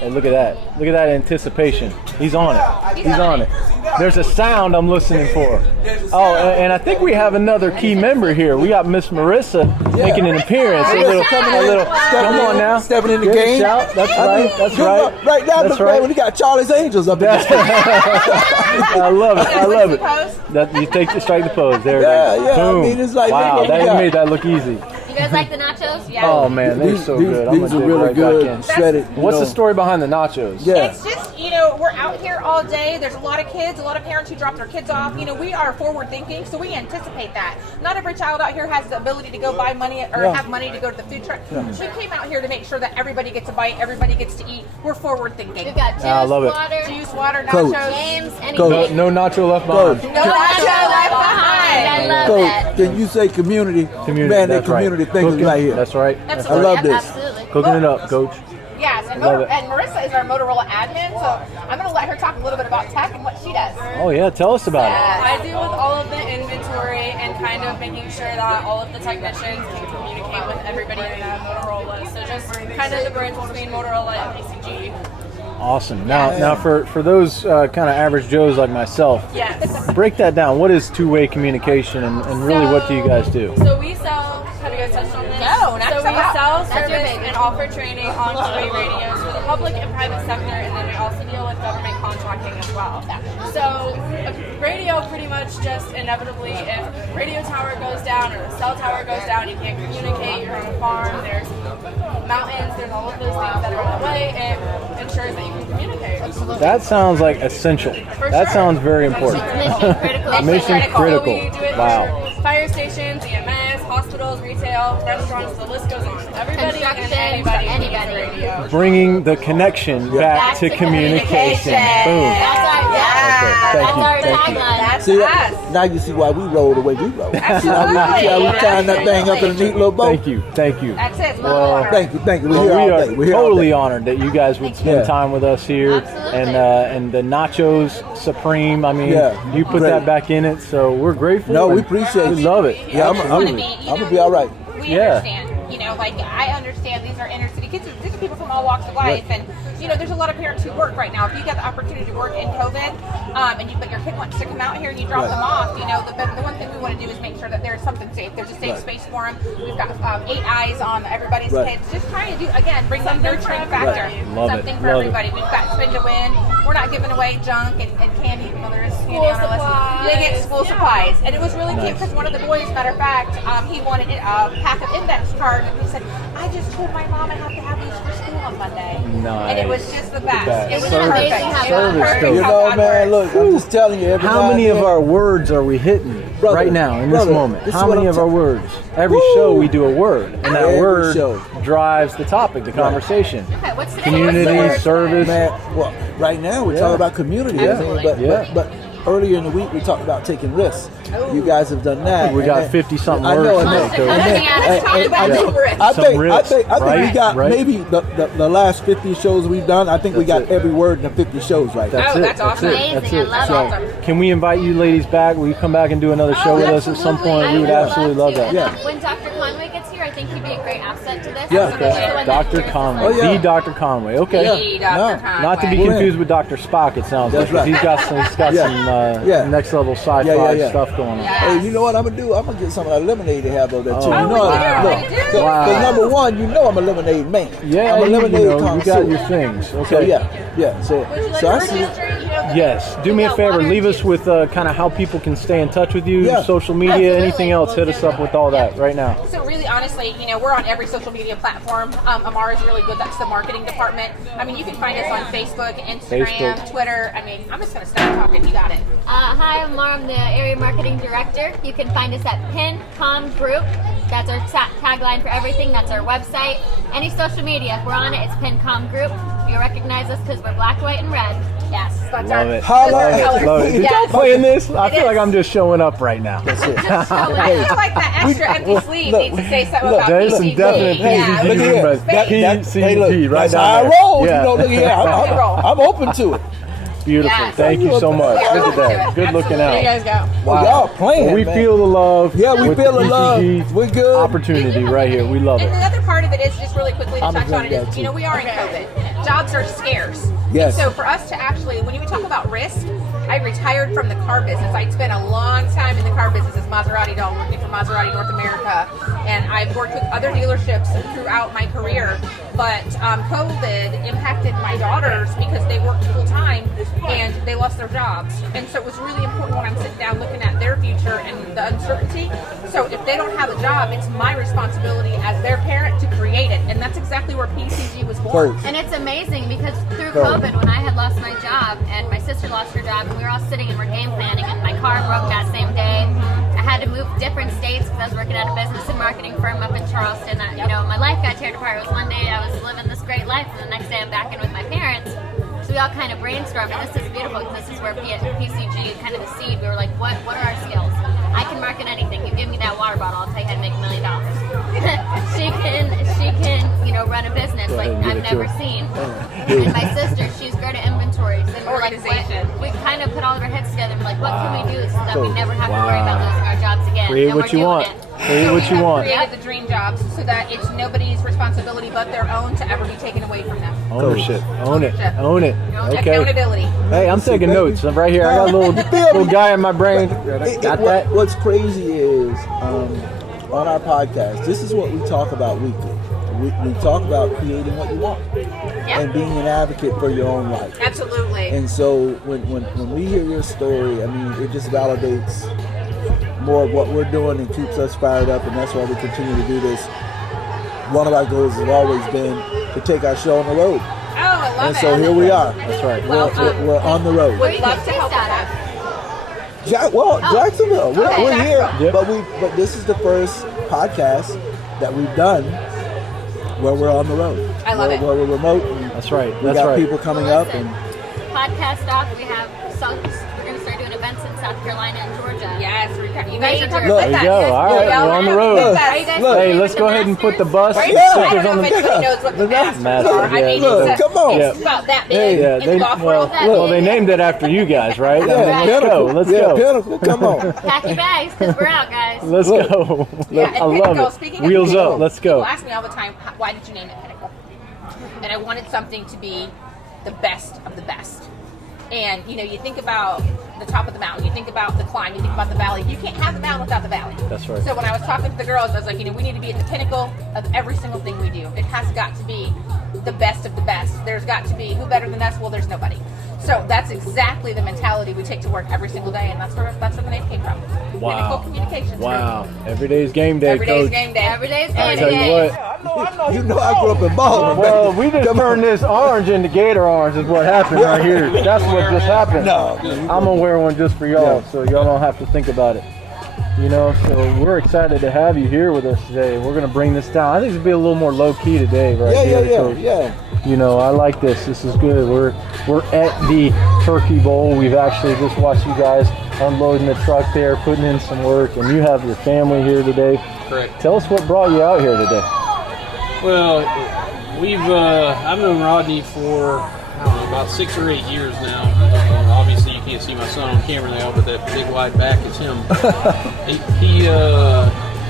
Hey, look at that. Look at that anticipation. He's on it. He's on it. There's a sound I'm listening for. Oh, and I think we have another key member here. We got Miss Marissa making an appearance. Come on now. Stepping in the Give a game. shout. That's I mean, right. That's good right. luck. Right now, That's look, right. man, we got Charlie's Angels up in That's, this. I love it. I love it. Pose? That you strike the pose. There Yeah, it is. yeah, I Boom. mean, it's like, wow, look what we that got. made that look easy. You guys like the nachos? Yeah. Oh man, they're so good. I'm These gonna are dip really right good. back in. Shredded. What's the story behind the nachos? Yeah. It's just, we're out here all day. There's a lot of kids, a lot of parents who drop their kids off. We are forward thinking, so we anticipate that. Not every child out here has the ability to go buy money or Yeah. have money to go to the food truck. So we came out here to make sure that everybody gets a bite, everybody gets to eat. We're forward thinking. We've got juice, I love it. water, Juice, water, Coach. nachos. games, No, anything. no nacho left behind. No nacho left behind. I love So, that. can you say community? Community. Man, that That's right. community thing is Cooking. right here. That's right. I Absolutely. love this. Absolutely. Cooking it up, coach. Yes, and, Love it. and Marissa is our Motorola admin, so I'm going to let her talk a little bit about tech and what she does. Oh yeah, tell us about it. I deal with all of the inventory and kind of making sure that all of the technicians can communicate with everybody in Motorola. So just kind of the bridge between Motorola and PCG. Awesome. Now for those kind of average Joes like myself, Yes. break that down. What is two-way communication, and really what do you guys do? So we sell, have you guys touched on this? No, not So so we much. sell That's your service baby. and offer training on two-way radios for the public and private sector, and then we also deal with government contracting as well. So a radio pretty much just inevitably, if radio tower goes down or the cell tower goes down, you can't communicate, you're on a farm, there's mountains, there's all of those things that are in the way, it ensures that you can communicate. That sounds like essential. That sure. sounds very important. Mission critical. Mission So critical. we do it Wow. for fire stations, EMS, hospitals, retail, restaurants, the list goes on. Everybody and Construction, anybody needs radio. Bringing the connection back to communication. Boom. That's our Thank you. tagline. That's See, us. now you see why we roll the way we roll. See how we tying that thing up in a neat little bow. Thank you. Thank you. That's it. Well, Thank you. We're Well, here we all are day. We're here all totally day. honored that you guys would spend Yeah. time with us here, Absolutely. and the nachos supreme. I mean, Yeah, you put great. that back in it, so we're grateful. No, we and appreciate We it. love it. Yeah, I'm gonna be all right. We Yeah. understand. You know, like I understand these are inner city kids. These are people from all walks of life, and you know, there's a lot of parents who work right now. If you got the opportunity to work in COVID, but your kid wants to come out here and you drop Right. them off, you know, the one thing we want to do is make sure that there's something safe. There's a safe Right. space for them. We've got 8 eyes on everybody's Right. kids. Just trying to do again, bring that nurturing factor. Right. Love it. Something for Love it. everybody. We've got spend to win. We're not giving away junk and candy, even though there is candy on our list. supplies. They get school supplies, and it was really cute Nice. because one of the boys, matter of fact, he wanted a pack of index cards, and he said, "I just told my mom I have to have these for school on Monday." And it was just the best. best. It was Service. perfect. It was Service, perfect. though. You how know, God man, works. look, I'm just telling you. Every How now many and of then- our words are we hitting Brother, right now in brother, this moment? this is How what many I'm of our ta- words? Every Woo! show we do a word, and that Every word show. drives the topic, the conversation. Okay, what's the Community, word? service. Man, well, right now we're talking about community, I mean, Yeah. but earlier in the week we talked about taking risks. You guys have done that. We got and 50-something I know, words and to then- take, Cody. and then- Let's talk and- about and- some risks. I Some think risks, we right, got right. maybe the last 50 shows we've done. I think we got That's it. every word in the 50 shows right now. That's it. that's awesome. That's Amazing. it. That's it. I love So, it. can we invite you ladies back? Will you come back and do another show with us at some point? We would absolutely love that. And Yeah. when Dr. Conway gets here, I think he'd be a great asset to this. Yeah. Absolutely. The one that Dr. hears us Conway, Oh, yeah. the Dr. Conway. Okay. The Dr. No, Conway. Not to be We're in. confused with Dr. Spock, it sounds That's like. 'cause right. He's got Yeah. some Yeah. next level sci-fi Yeah. stuff going on. Hey, you know what I'm gonna do? I'm gonna get some of that lemonade they have over there too. Oh, You know, wow. look, do. Wow. because number one, you know I'm a lemonade man. Yeah, I'm a you lemonade know, you connoisseur. got your things. So Okay. yeah. So Would you like I to see. register? Yes. Do me a favor. Leave us with kind of how people can stay in touch with you, Yeah. social media, Absolutely. anything else. Hit us up with all that right now. So really, honestly, you know, we're on every social media platform. Amara is really good. That's the marketing department. I mean, you can find us on Facebook, Instagram, Facebook. Twitter. I mean, I'm just going to stop talking. You got it. Hi, I'm Laura. I'm the area marketing director. You can find us at PinCom Group. That's our tagline for everything. That's our website. Any social media, if we're on it, it's PinCom Group. You recognize us because we're black, white, and red. Yes, that's Love our it. Holla. those are our colors. Love it. Did Yes. y'all playing this? I It feel like is. I'm just showing up right now. That's it. I feel like that extra empty sleeve look, needs to say something look, about There's some PCG. definite Yeah. Look at PCG here. members. Hey, look, PCG right that's how I down roll. there. You know, look at here. Rocky roll. I'm open to it. Beautiful. Yes. Thank you so much. Yeah, Look at open to that. it. Good looking Absolutely. out. You guys go. Well, y'all playing, Well, we man. feel the love. Yeah, we with feel the love. PCG We're good. Opportunity right here. We love And it. the other part of it is just really quickly to I'm touch on gonna it do is, that you know, too. we are in COVID. Jobs are scarce. Yes. And so for us to actually, when you talk about risk, I retired from the car business. I'd spent a long time in the car business as Maserati dog working for Maserati North America. And I've worked with other dealerships throughout my career. But COVID impacted my daughters because they worked full time and they lost their jobs. And so it was really important when I'm sitting down looking at their future and the uncertainty. So if they don't have a job, it's my responsibility as their parent to create it. And that's exactly where PCG was born. And it's amazing because through Go. COVID, when I had lost my job and my sister lost her job, and we were all sitting and we're game planning, and my car broke that same day. I had to move different states because I was working at a business and marketing firm up in Charleston. You know, my life got torn apart. It was one day I was living this great life, and the next day I'm back in with my parents. So we all kind of brainstormed, and this is beautiful because this is where PCG, kind of the seed, we were like, what are our skills? I can market anything. You give me that water bottle, I'll tell you how to make $1 million. she can, you know, run a business like ahead and give I've it to never her. seen. And my sister, she's great at inventories. And we're like, Organization. we kind of put all of our heads together. And we're like, what can we do so that we never have to worry about losing our jobs again? Create and what we're you doing want. it. Create what you want. Created the dream jobs so that it's nobody's responsibility but their own to ever be taken away from them. Ownership. Own it. Ownership. Own it. Okay. Accountability. Hey, I'm taking baby. notes. I'm right here. I got a little guy in my brain. Got that? What's crazy is on our podcast, this is what we talk about weekly. We talk about creating what you want and being an advocate for your own life. Absolutely. And so when we hear your story, I mean, it just validates more of what we're doing and keeps us fired up, and that's why we continue to do this. One of our goals has always been to take our show on the road. Oh, I love And it. so here we are. That's right. We're on the road. Would love to help That with that. Jacksonville. Okay, We're here, Yep. but this is the first podcasts that we've done where we're on the road. I love it. Where we're remote. And That's right. we That's got right. people coming up. Listen, And podcast off. We have we're going to start doing events in South Carolina and Georgia. Yes, you guys are coming Look, with there us. you go. All right, Y'all we're on the are road. coming with us. Are you guys Look. Hey, familiar let's with go the ahead and put the Masters? bus. Right? Yeah. I stickers don't on know the if anybody knows what the Masters Masters, are. I yeah, mean, look, it's, come on. it's about that big Hey, in the golf world. well, they named it after you guys, right? I mean, yeah, let's go. Pinnacle. Let's yeah, go. Pinnacle. Come on. Pack your bags because we're out, guys. Let's go. Yeah, I and love Pinnacle, it. speaking of Wheels Pinnacle, up. Let's People go. ask me all the time, why did you name it Pinnacle? And I wanted something to be the best of the best. And, you know, you think about the top of the mountain, you think about the climb, you think about the valley. You can't have the mountain without the valley. That's right. So when I was talking to the girls, I was like, you know, we need to be at the pinnacle of every single thing we do. It has got to be the best of the best. There's got to be, who better than us? Well, there's nobody. So that's exactly the mentality we take to work every single day, and that's where the name came from. Pinnacle Wow. Communications. Wow. Every day's game day, Every day's Coach. game day. Every day's I game tell you day. what. You know I grew up in Baltimore. Well, we just turned this orange into Gator orange is what happened right here. That's what just happened. No. I'm gonna wear one just for y'all, so y'all don't have to think about it. You know, so we're excited to have you here with us today. We're gonna bring this down. I think it'll be a little more low key today, right here, Coach. Yeah. You know, I like this. This is good. We're at the Turkey Bowl. We've actually just watched you guys unloading the truck there, putting in some work, and you have your family here today. Correct. Tell us what brought you out here today. Well, I've known Rodney for I don't know, about 6 or 8 years now. Obviously, you can't see my son on camera now, but that big wide back is him.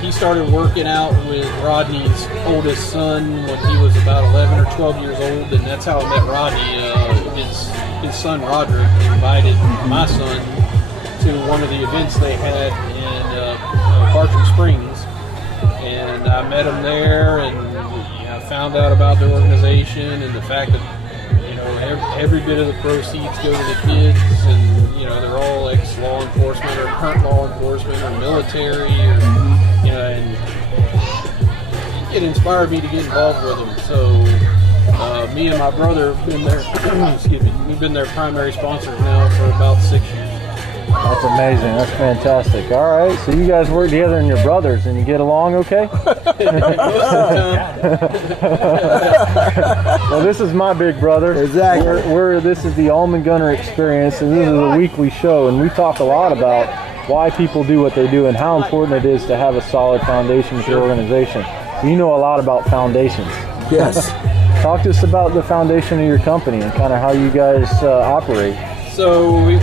He started working out with Rodney's oldest son when he was about 11 or 12 years old, and that's how I met Rodney. His son Roderick invited my son to one of the events they had in Bartram Springs, and I met him there, and I found out about their organization and the fact that every bit of the proceeds go to the kids, and they're all ex-law enforcement or current law enforcement or military, or and it inspired me to get involved with them. So me and my brother have been their we've been their primary sponsors now for about 6 years. That's amazing. That's fantastic. All right, so you guys work together and you're brothers, and you get along okay? Well, this is my big brother. Exactly. This is the Almond Gunner Experience, and this is a weekly show, and we talk a lot about why people do what they do and how important it is to have a solid foundation with your organization. You know a lot about foundations. Yes. Talk to us about the foundation of your company and kind of how you guys operate. So we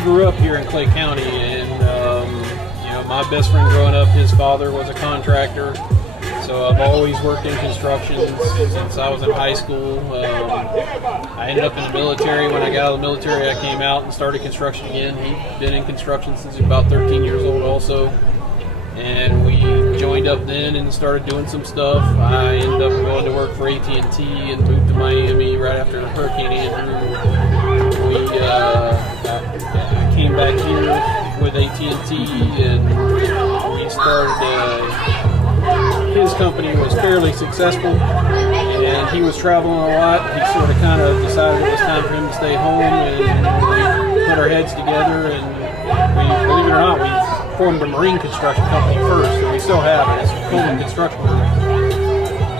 grew up here in Clay County, and my best friend growing up, his father was a contractor. So I've always worked in construction since I was in high school. I ended up in the military. When I got out of the military, I came out and started construction again. He'd been in construction since he was about 13 years old also. And we joined up then and started doing some stuff. I ended up going to work for AT&T and moved to Miami right after Hurricane Andrew. I came back here with AT&T, and we started. His company was fairly successful, and he was traveling a lot. He sort of kind of decided it was time for him to stay home, and we put our heads together, and we, believe it or not, we formed a marine construction company first, and we still have it. It's Coleman Construction Group.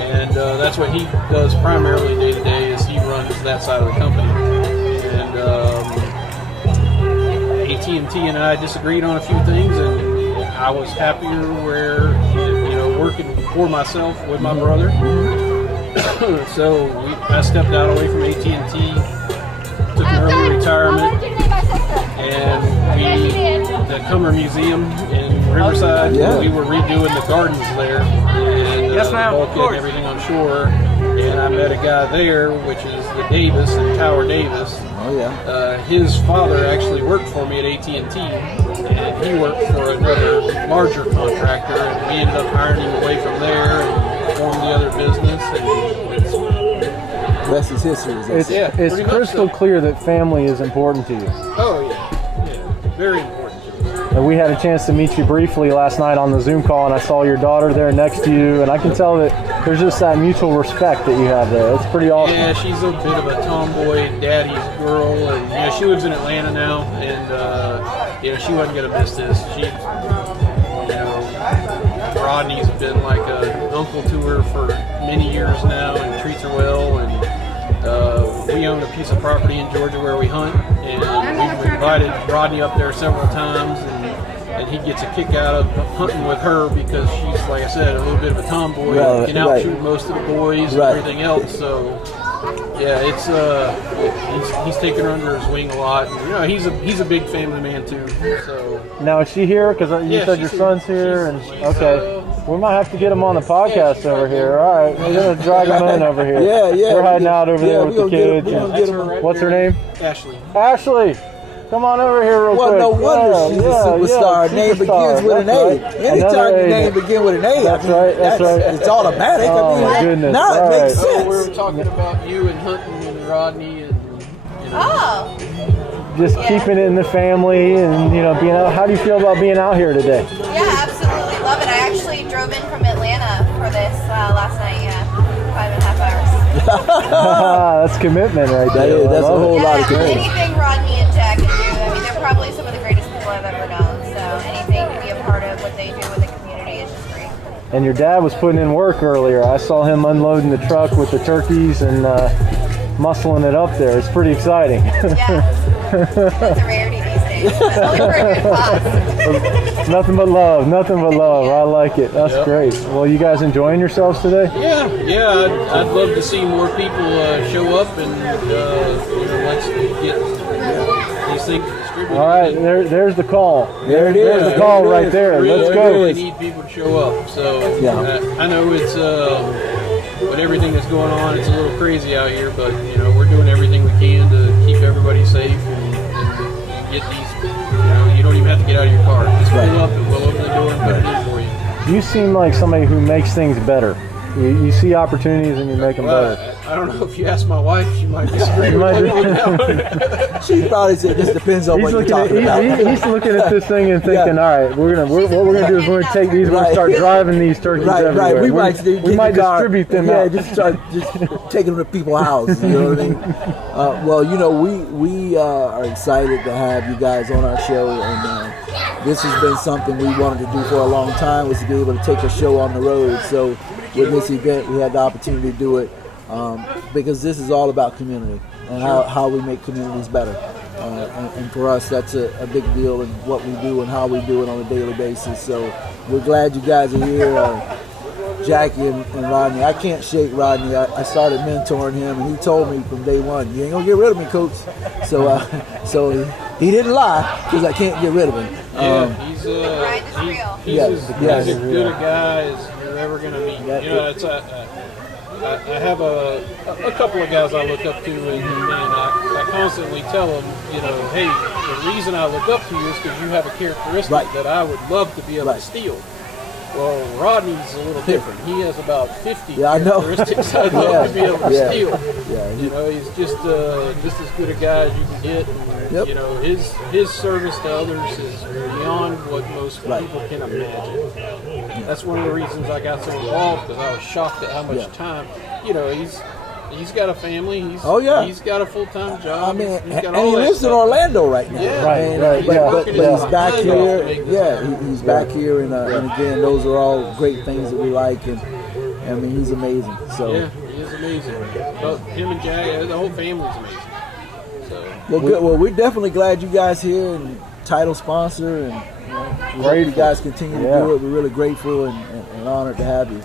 And that's what he does primarily day to day, is he runs that side of the company. And AT&T and I disagreed on a few things, and I was happier where, working for myself with my brother. So I stepped out away from AT&T, took an early retirement, and the Cummer Museum in Riverside, we were redoing the gardens there, and Yes, ma'am, the of bulkhead course. and everything on shore. And I met a guy there, which is the Davis and Tower Davis. Oh yeah. His father actually worked for me at AT&T, and he worked for another larger contractor, and we ended up hiring him away from there and formed the other business. And Rest is history. as they say. Yeah, It's pretty much crystal so. clear that family is important to you. Oh yeah, very important. And we had a chance to meet you briefly last night on the Zoom call, and I saw your daughter there next to you, and I can tell that there's just that mutual respect that you have there. It's pretty awesome. Yeah, she's a bit of a tomboy daddy's girl, and she lives in Atlanta now, and she wasn't gonna miss this. She, Rodney's been like an uncle to her for many years now and treats her well. And we own a piece of property in Georgia where we hunt, and we've invited Rodney up there several times, and he gets a kick out of hunting with her because she's, like I said, a little bit of a tomboy, can outshoot most of the boys and everything else. So yeah, it's he's taken her under his wing a lot. And, he's a big family man too. So now is she here? Because you said your son's here, and okay. We might have to get him on the podcast over here. All right, we're gonna drag him in over here. We're hiding out over there with the kids. What's her name? Ashley. Ashley, come on over here real quick. Well, no wonder she's a superstar. Name begins with an A. Anytime your name begins with an A, that's right. It's automatic. Oh my goodness! Now it makes sense. We were talking about you and hunting and Rodney and. Just keeping it in the family and being out. How do you feel about being out here today? Yeah, absolutely love it. I actually drove in from Atlanta for this last night. Yeah, 5.5 hours. That's commitment right there. That's a whole lot of commitment. Anything Rodney and Jack can do. I mean, they're probably some of the greatest people I've ever known. So anything to be a part of what they do in the community is just great. And your dad was putting in work earlier. I saw him unloading the truck with the turkeys and muscling it up there. It's pretty exciting. Yeah. That's a rarity these days. But only for a good cause. Nothing but love. I like it. That's great. Well, you guys enjoying yourselves today? Yeah. I'd love to see more people show up and let's get these things distributed. All right, there's the call. There's the call right there. Let's go. We really need people to show up. So I know it's with everything that's going on, it's a little crazy out here, but we're doing everything we can to keep everybody safe and get these. You don't even have to get out of your car. Just pull up and we'll open the door and put it in for you. You seem like somebody who makes things better. You see opportunities and you make them better. I don't know if you ask my wife, she might disagree with me on that one. She probably said it just depends on what you're talking about. He's looking at this thing and thinking, all right, what we're gonna do is we're gonna take these, we're gonna start driving these turkeys everywhere. Right. We might distribute them out. Just start taking them to people's houses. You know what I mean? We are excited to have you guys on our show, and this has been something we wanted to do for a long time, was to be able to take a show on the road. So with this event, we had the opportunity to do it because this is all about community and how we make communities better. And for us, that's a big deal in what we do and how we do it on a daily basis. So we're glad you guys are here. Jackie and Rodney. I can't shake Rodney. I started mentoring him, and he told me from day one, "You ain't gonna get rid of me, Coach." So he didn't lie, because I can't get rid of him. He's as good a guy as you're ever gonna meet. It's I have a couple of guys I look up to, and I constantly tell them, hey, the reason I look up to you is because you have a characteristic that I would love to be able to steal. Well, Rodney's a little different. He has about 50 characteristics I'd love to be able to steal. He's just as good a guy as you can get. And, his service to others is beyond what most people can imagine. That's one of the reasons I got so involved, because I was shocked at how much time. He's got a family. He's got a full-time job. I mean, and he lives in Orlando right now. But he's back here. He's back here, and again, those are all great things that we like, and I mean, he's amazing. So he is amazing. Both him and Jack, the whole family's amazing. So good. Well, we're definitely glad you guys here, and title sponsor, and we hope you guys continue to do it. We're really grateful and honored to have you.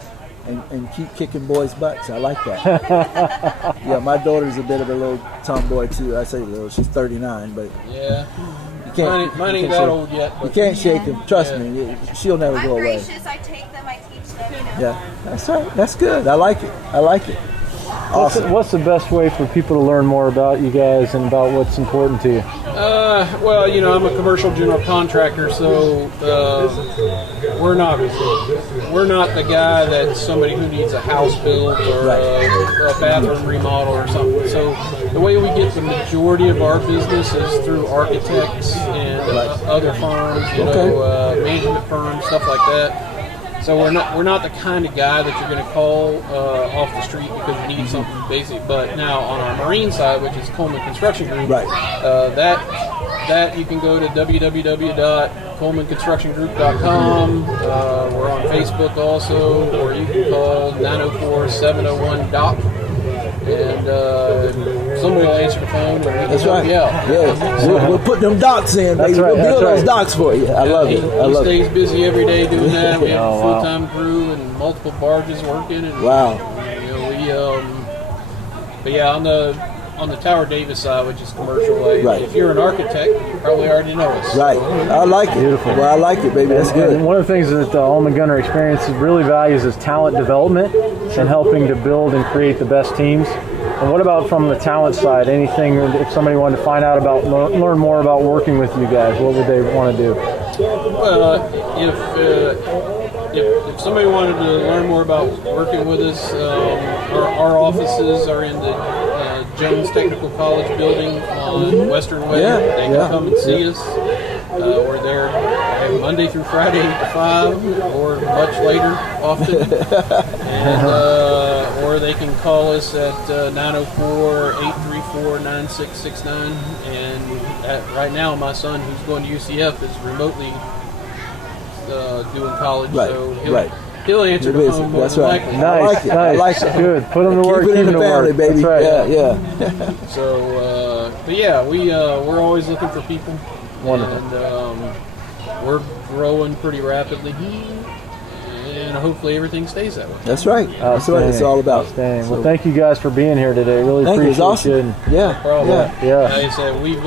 And keep kicking boys' butts. I like that. My daughter's a bit of a little tomboy too. I say little. She's 39, but mine ain't that old yet. You can't shake him. Trust me, she'll never go away. I'm gracious. I take them. I teach them. Yeah, that's right. That's good. I like it. Awesome. What's the best way for people to learn more about you guys and about what's important to you? Well, I'm a commercial general contractor, so we're not the guy that's somebody who needs a house built or a bathroom remodel or something. So the way we get the majority of our business is through architects and other firms, management firms, stuff like that. So we're not the kind of guy that you're going to call off the street because you need something basic. But now on our marine side, which is Coleman Construction Group, that you can go to www.coleman ColemanConstructionGroup.com. We're on Facebook also, or you can call 904-701-DOC. And somebody will answer the phone and we can help you out. Yeah, we'll put them docs in, baby. We'll build those docs for you. I love it. He stays busy every day doing that. We have a full-time crew and multiple barges working. And, but yeah, on the Tower Davis side, which is commercial, if you're an architect, you probably already know us. Right. I like it. Beautiful. Well, I like it, baby. That's good. And one of the things that the Allman Gunner Experience really values is talent development and helping to build and create the best teams. And what about from the talent side? Anything, if somebody wanted to find out about, learn more about working with you guys, what would they want to do? Well, if somebody wanted to learn more about working with us, our offices are in the Jones Technical College building on Western Way. They can come and see us. We're there Monday through Friday 8 to 5, or much later often. And, or they can call us at 904-834-9669. And right now, my son, who's going to UCF, is remotely doing college, so he'll answer the phone more than likely. Nice. I like it. Good. Put them to work. Keep it in the family, baby. That's right. Yeah. So, but yeah, we're always looking for people. Wonderful. And we're growing pretty rapidly, and hopefully everything stays that way. That's right. That's what it's all about. Outstanding. Well, thank you guys for being here today. Really appreciate it. Awesome. you. No problem. Yeah. Like I said, we've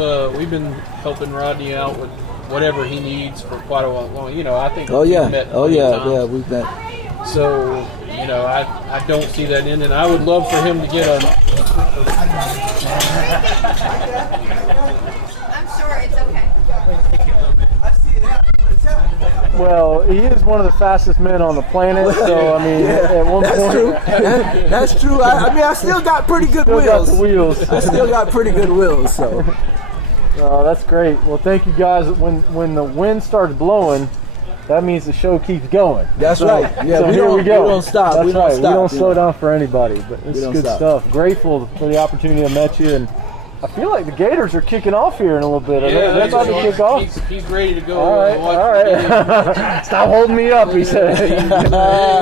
been helping Rodney out with whatever he needs for quite a while. I think we've met times. We've met. So, I don't see that ending. I would love for him to get a. I'm sure it's okay. Well, he is one of the fastest men on the planet, so I mean, at one point. True. That's true. I still got pretty good wheels. I still got pretty good wheels, so. Oh, that's great. Well, thank you guys. When the wind starts blowing, that means the show keeps going. That's right. Yeah, so here we go. We don't stop. That's we don't right. stop. We don't slow down for anybody, but it's good stuff. Grateful for the opportunity to meet you, and I feel like the Gators are kicking off here in a little bit. Yeah, they're about to kick off. He's ready to go. All right. Stop holding me up, he said.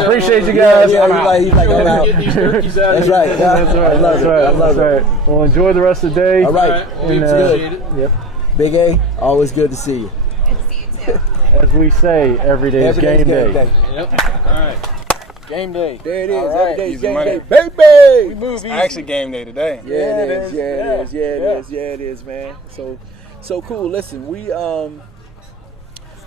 Appreciate you guys. Yeah, he's like, I'm out. That's right. That's right. I love it. Well, enjoy the rest of the day. All right. We appreciate it. Yep. Big A, always good to see you. Good to see you too. As we say, every day is game day. Yep. All right. Game day. There it is. All Every right. day is Easy game money. day, baby. We move easy. Actually, game day today. Yeah, it is, man. So cool. Listen, we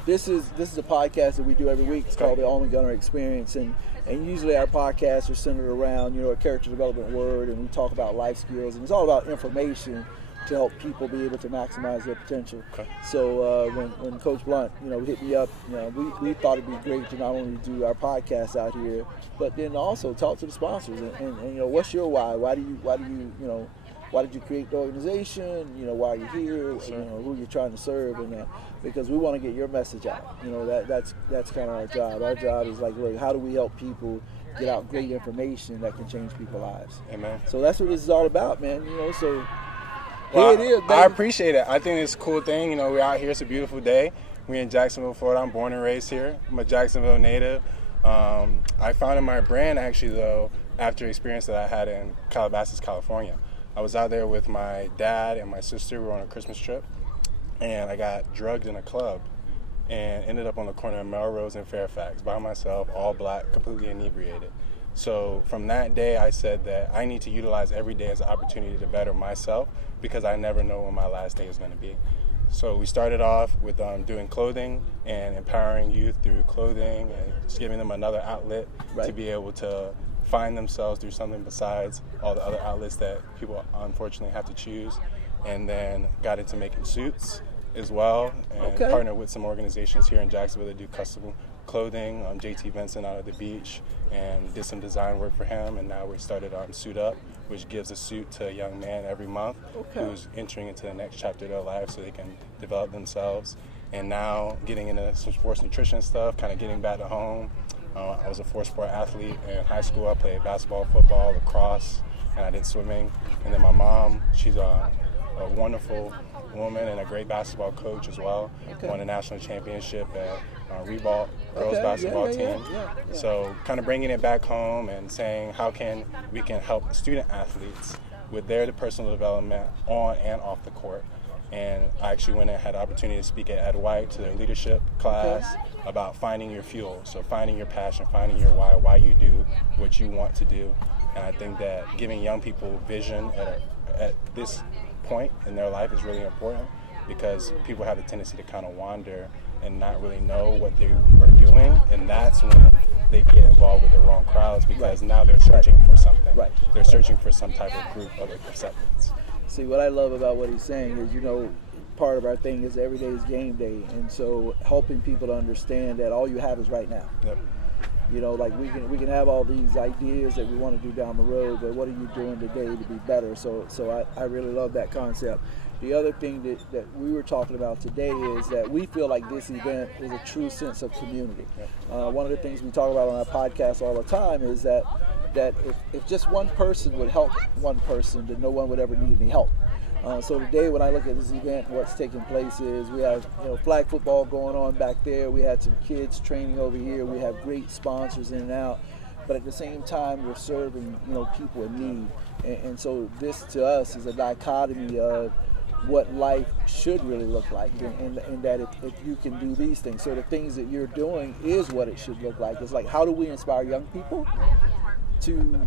this is a podcast that we do every week. It's called the Allman Gunner Experience, and usually our podcasts are centered around a character development word, and we talk about life skills, and it's all about information to help people be able to maximize their potential. Okay. So when Coach Blunt, hit me up, we thought it'd be great to not only do our podcast out here, but then also talk to the sponsors and what's your why? Why did you create the organization? Why are you here? Sure. Who you're trying to serve, and because we want to get your message out. That's kind of our job. Our job is look, how do we help people get out great information that can change people's lives? Amen. So that's what this is all about, man. So. Well, here it is, baby. I appreciate it. I think it's a cool thing. We're out here. It's a beautiful day. We're in Jacksonville, Florida. I'm born and raised here. I'm a Jacksonville native. I founded my brand, actually, though, after experience that I had in Calabasas, California. I was out there with my dad and my sister. We were on a Christmas trip, and I got drugged in a club and ended up on the corner of Melrose and Fairfax by myself, all black, completely inebriated. So from that day, I said that I need to utilize every day as an opportunity to better myself, because I never know when my last day is going to be. So we started off with doing clothing and empowering youth through clothing and just giving them another outlet to be able to find themselves through something besides all the other outlets that people unfortunately have to choose. And then got into making suits as well, and partnered with some organizations here in Jacksonville that do custom clothing. JT Vincent out of the beach, and did some design work for him, and now we started on Suit Up, which gives a suit to a young man every month who's entering into the next chapter of their life so they can develop themselves. And now getting into some sports nutrition stuff, kind of getting back to home. I was a 4-sport athlete in high school. I played basketball, football, lacrosse, and I did swimming. And then my mom, she's a wonderful woman and a great basketball coach as well. Okay. Won a national championship at Reebok girls basketball team. So kind of bringing it back home and saying how can we can help student athletes with their personal development on and off the court. And I actually went and had the opportunity to speak at Ed White to their leadership class about finding your fuel. So finding your passion, finding your why you do what you want to do. And I think that giving young people vision at this point in their life is really important, because people have a tendency to kind of wander and not really know what they are doing. And that's when they get involved with the wrong crowds, because now they're searching for something. They're searching for some type of group of acceptance. See, what I love about what he's saying is, part of our thing is every day is game day, and so helping people to understand that all you have is right now. Yep. Like we can have all these ideas that we want to do down the road, but what are you doing today to be better? So I really love that concept. The other thing that we were talking about today is that we feel like this event is a true sense of community. One of the things we talk about on our podcast all the time is that if just one person would help one person, then no one would ever need any help. So today, when I look at this event, what's taking place is we have flag football going on back there. We had some kids training over here. We have great sponsors in and out. But at the same time, we're serving people in need. And so this to us is a dichotomy of what life should really look like, and that if you can do these things. So the things that you're doing is what it should look like. It's like, how do we inspire young people to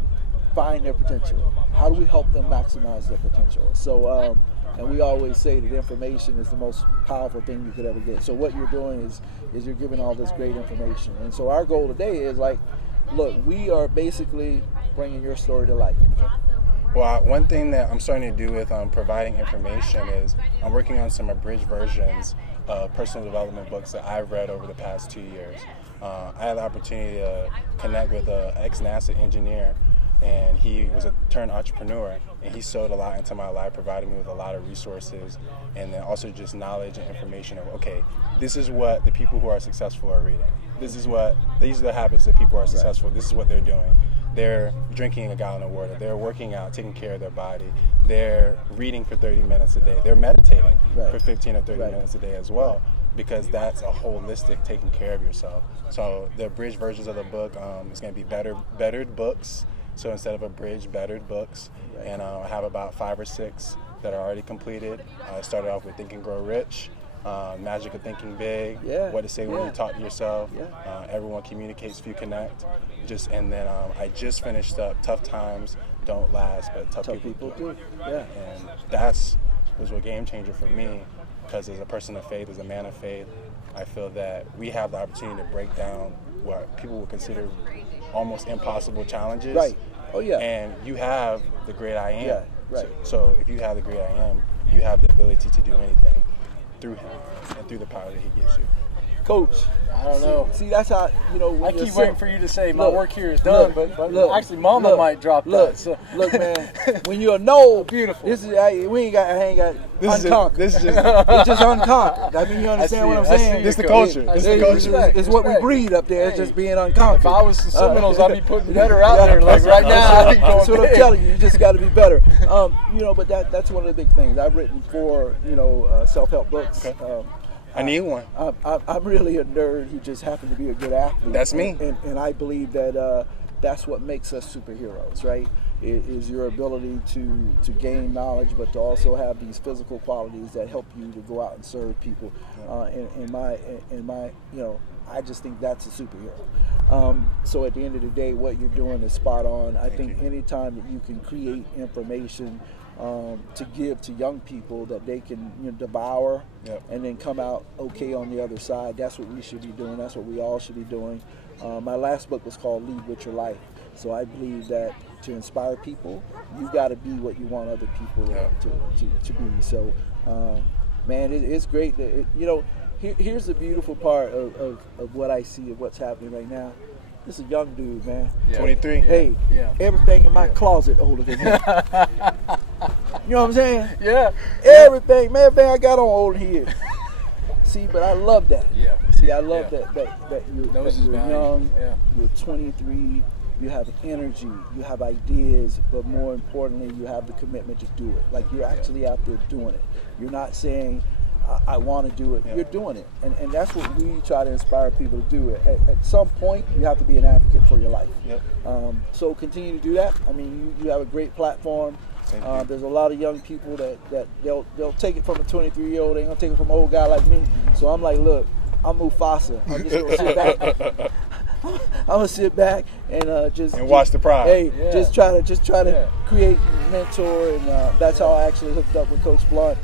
find their potential? How do we help them maximize their potential? So, and we always say that information is the most powerful thing you could ever get. So what you're doing is you're giving all this great information. And so our goal today is like, look, we are basically bringing your story to life. Well, one thing that I'm starting to do with providing information is I'm working on some abridged versions of personal development books that I've read over the past 2 years. I had the opportunity to connect with an ex-NASA engineer, and he was a turned entrepreneur, and he sewed a lot into my life, providing me with a lot of resources, and then also just knowledge and information of, okay, this is what the people who are successful are reading. These are the habits that people who are successful. This is what they're doing. They're drinking a gallon of water. They're working out, taking care of their body. They're reading for 30 minutes a day. They're meditating for 15 or 30 minutes a day as well, because that's a holistic taking care of yourself. So the abridged versions of the book is going to be bettered books. So instead of abridged, bettered books. And I have about 5 or 6 that are already completed. I started off with Think and Grow Rich, Magic of Thinking Big, What to Say When You Talk to Yourself, Everyone Communicates If You Connect. And then I just finished up Tough Times Don't Last, but Tough People Do. And that was a game changer for me, because as a person of faith, as a man of faith, I feel that we have the opportunity to break down what people would consider almost impossible challenges. Right. Oh, yeah. And you have the great I am. Yeah, right. So if you have the great I am, you have the ability to do anything through him and through the power that he gives you. Coach, I don't know. See, that's how, when I keep waiting for you to say my work here is done, but actually Mama might drop that. So. Look, man, when you're no beautiful. This is I ain't got unconquered. This is just it's just unconquered. I mean, you understand what I'm saying? This is the culture. It's what we breed up there. It's just being unconquered. If I was some Seminoles, I'd be putting better out there. Like right now, that's what I'm telling you. You just got to be better. But that's one of the big things. I've written 4, self-help books. Okay. I need one. I'm really a nerd who just happened to be a good athlete. That's me. And I believe that that's what makes us superheroes, right? Is your ability to gain knowledge, but to also have these physical qualities that help you to go out and serve people. In my, I just think that's a superhero. So at the end of the day, what you're doing is spot on. I think anytime that you can create information to give to young people that they can devour and then come out okay on the other side, that's what we should be doing. That's what we all should be doing. My last book was called Lead With Your Life. So I believe that to inspire people, you got to be what you want other people to be. So, man, it's great. Here's the beautiful part of what I see of what's happening right now. This is a young dude, man. 23. Hey, everything in my closet older than him. You know what I'm saying? Yeah. Everything I got on older than his. See, but I love that. Yeah. See, I love that you're young. Yeah. You're 23. you have energy, you have ideas, but more importantly, you have the commitment to do it. Like you're actually out there doing it. You're not saying, I want to do it. You're doing it. And that's what we try to inspire people to do. At some point, you have to be an advocate for your life. So continue to do that. I mean, you have a great platform. There's a lot of young people that they'll take it from a 23-year-old. They ain't gonna take it from an old guy like me. So I'm like, look, I'm Mufasa. I'm just gonna sit back. I'm gonna sit back and just watch the pride. Hey, just try to create, mentor, and that's how I actually hooked up with Coach Blunt.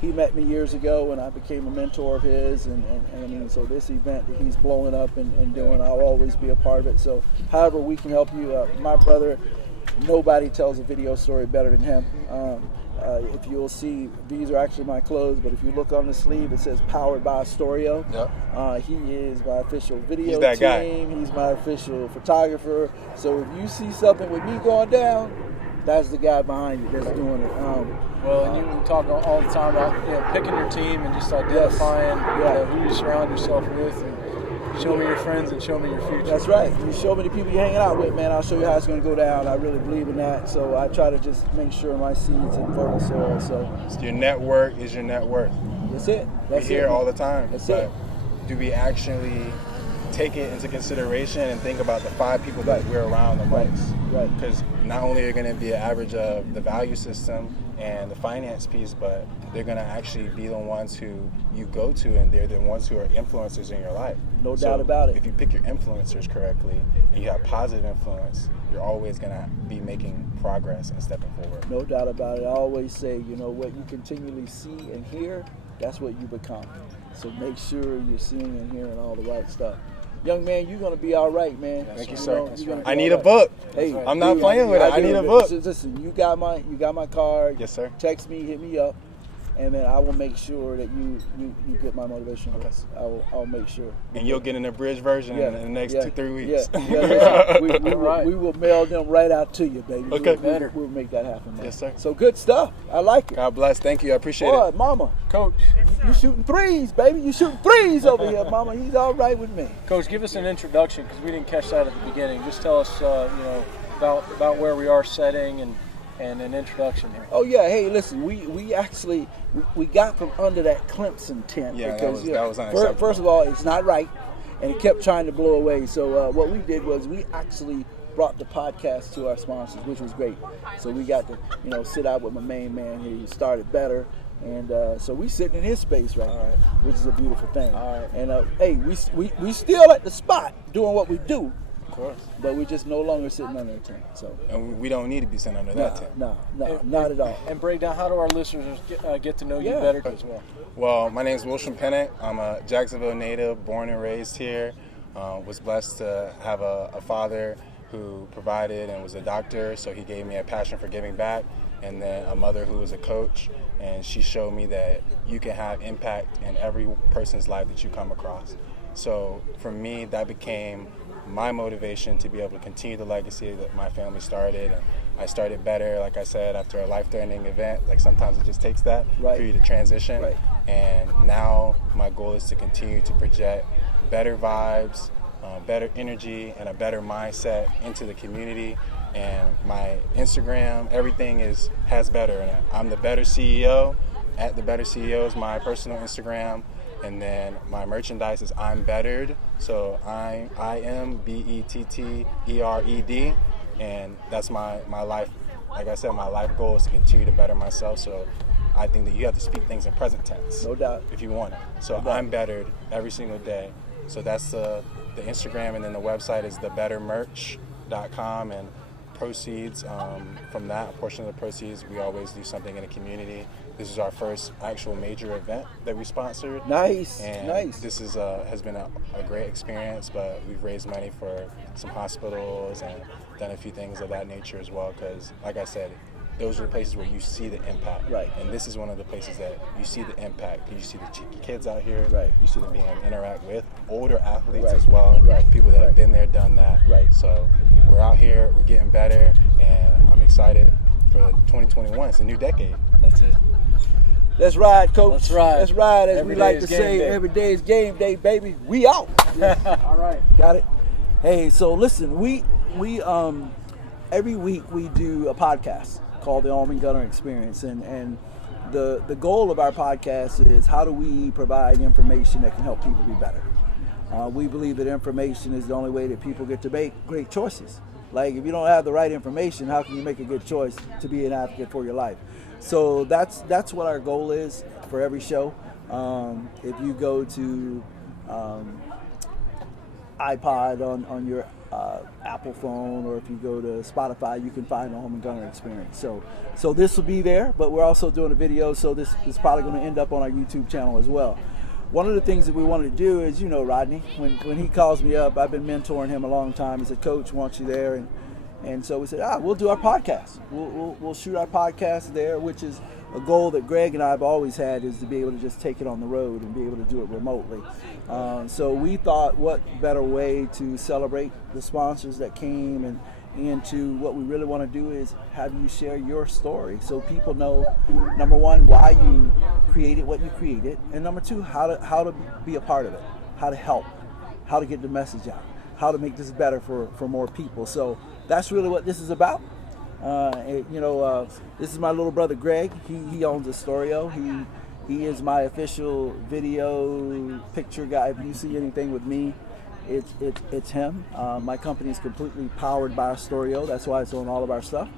He met me years ago, and I became a mentor of his. And I mean, so this event that he's blowing up and doing, I'll always be a part of it. So, however we can help you, my brother. Nobody tells a video story better than him. If you'll see, these are actually my clothes, but if you look on the sleeve, it says "Powered by Astorio." He is my official video team. He's my official photographer. So if you see something with me going down, that's the guy behind it that's doing it. Well, and you talk all the time about picking your team and just identifying who you surround yourself with. And show me your friends and show me your future. That's right. You show me the people you're hanging out with, man. I'll show you how it's going to go down. I really believe in that. So I try to just make sure my seeds in fertile soil. So your network is your net worth. That's it. We hear all the time. That's it. Do we actually take it into consideration and think about the 5 people that we're around the most? Right. Because not only are you going to be an average of the value system and the finance piece, but they're going to actually be the ones who you go to, and they're the ones who are influencers in your life. No doubt about it. If you pick your influencers correctly and you have positive influence, you're always going to be making progress and stepping forward. No doubt about it. I always say, what you continually see and hear, that's what you become. So make sure you're seeing and hearing all the right stuff. Young man, you're going to be all right, man. Thank you, sir. I need a book. Hey, I'm not playing with it. I need a book. Listen, you got my card. Yes, sir. Text me, hit me up, and then I will make sure that you get my motivational books. I'll make sure. And you'll get an abridged version in the next 2-3 weeks. We will mail them right out to you, baby. Okay. We'll make that happen, man. Yes, sir. So good stuff. I like it. God bless. Thank you. I appreciate it. Mama. Coach. You shooting threes, baby. You shooting threes over here, Mama. He's all right with me. Coach, give us an introduction because we didn't catch that at the beginning. Just tell us, about where we are setting and an introduction here. Oh yeah. Hey, listen. We actually got from under that Clemson tent because that was unacceptable. First of all, it's not right, and it kept trying to blow away. So what we did was we actually brought the podcast to our sponsors, which was great. So we got to sit out with my main man here. He started better. And so we sitting in his space right now, which is a beautiful thing. And hey, we still at the spot doing what we do. Of course. But we're just no longer sitting under a tent. So. And we don't need to be sitting under that tent. No, not at all. And break down, how do our listeners get to know you better as well? Well, my name is Wilsham Pennant. I'm a Jacksonville native, born and raised here. Was blessed to have a father who provided and was a doctor, so he gave me a passion for giving back. And then a mother who was a coach, and she showed me that you can have impact in every person's life that you come across. So for me, that became my motivation to be able to continue the legacy that my family started. And I started better, like I said, after a life-threatening event. Like sometimes it just takes that for you to transition. And now my goal is to continue to project better vibes, better energy, and a better mindset into the community. And my Instagram, everything has better in it. I'm the Better CEO. At the Better CEO is my personal Instagram, and then my merchandise is I'm Bettered. So I am BETTERED, and that's my life. Like I said, my life goal is to continue to better myself. So I think that you have to speak things in present tense. No doubt. If you want it. So I'm bettered every single day. So that's the Instagram, and then the website is thebettermerch.com, and proceeds from that, a portion of the proceeds, we always do something in the community. This is our first actual major event that we sponsored. Nice. This is has been a great experience, but we've raised money for some hospitals and done a few things of that nature as well, because like I said, those are the places where you see the impact. And this is one of the places that you see the impact. You see the kids out here. You see them being able to interact with older athletes as well. People that have been there, done that. So we're out here, we're getting better, and I'm excited for 2021. It's a new decade. That's it. Let's ride, Coach. Let's ride. Let's ride, as Every we like day to is say. game day. Every day is game day, baby. We out. All right. Got it. Hey, so listen, we we every week we do a podcast called the Allman Gunner Experience, and the goal of our podcast is how do we provide information that can help people be better. We believe that information is the only way that people get to make great choices. Like, if you don't have the right information, how can you make a good choice to be an advocate for your life? So that's what our goal is for every show. If you go to iPod on your Apple phone, or if you go to Spotify, you can find the Home and Gunner Experience. So this will be there, but we're also doing a video, so this is probably going to end up on our YouTube channel as well. One of the things that we wanted to do is, Rodney, when he calls me up, I've been mentoring him a long time. He said, Coach, want you there, and so we said, we'll do our podcast. We'll shoot our podcast there, which is a goal that Greg and I have always had, is to be able to just take it on the road and be able to do it remotely. So we thought, what better way to celebrate the sponsors that came, and to what we really want to do is have you share your story so people know, number one, why you created what you created, and number two, how to be a part of it, how to help, how to get the message out, how to make this better for more people. So that's really what this is about. This is my little brother Greg. He owns Astorio. He is my official video picture guy. If you see anything with me, it's him. My company is completely powered by Astorio. That's why it's on all of our stuff.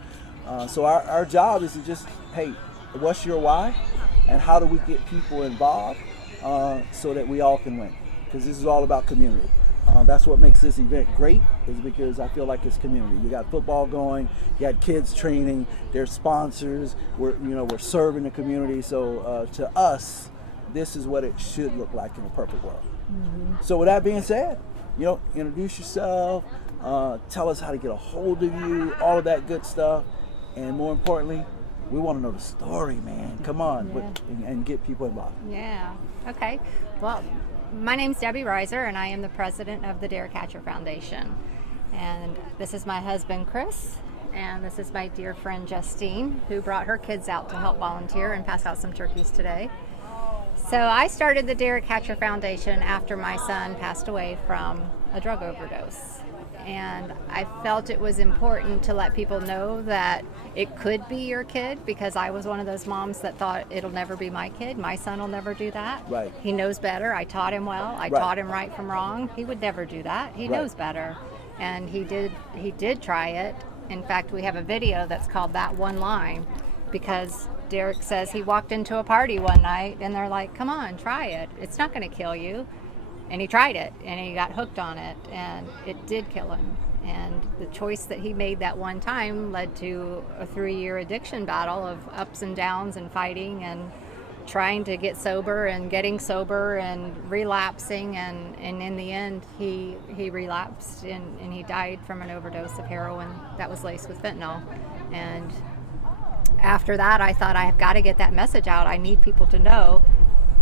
So our job is to just, hey, what's your why, and how do we get people involved so that we all can win? Because this is all about community. That's what makes this event great, is because I feel like it's community. You got football going, you got kids training, there's sponsors, we're serving the community. So to us, this is what it should look like in a perfect world. Mm-hmm. So with that being said, introduce yourself, tell us how to get a hold of you, all of that good stuff, and more importantly, we want to know the story, man. Come on, and get people involved. Yeah. Okay. Well, my name's Debbie Reiser, and I am the president of the Dare Catcher Foundation. And this is my husband, Chris, and this is my dear friend, Justine, who brought her kids out to help volunteer and pass out some turkeys today. So I started the Dare Catcher Foundation after my son passed away from a drug overdose. And I felt it was important to let people know that it could be your kid, because I was one of those moms that thought it'll never be my kid. My son will never do that. Right. He knows better. I taught him well. I taught him right from wrong. He would never do that. He knows better. And he did try it. In fact, we have a video that's called That One Line, because Derek says he walked into a party one night and they're like, come on, try it. It's not going to kill you. And he tried it, and he got hooked on it, and it did kill him. And the choice that he made that one time led to a 3-year addiction battle of ups and downs and fighting and trying to get sober and getting sober and relapsing. And in the end, he relapsed, and he died from an overdose of heroin that was laced with fentanyl. And after that, I thought, I have got to get that message out. I need people to know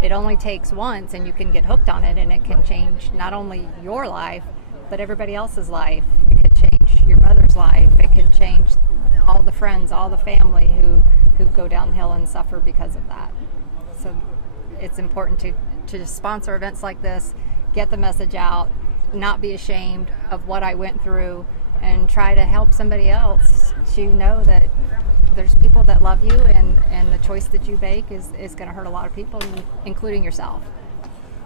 it only takes once, and you can get hooked on it, and it can change not only your life, but everybody else's life. It could change your mother's life. It can change all the friends, all the family who go downhill and suffer because of that. So it's important to sponsor events like this, get the message out, not be ashamed of what I went through, and try to help somebody else to know that there's people that love you, and the choice that you make is going to hurt a lot of people, including yourself.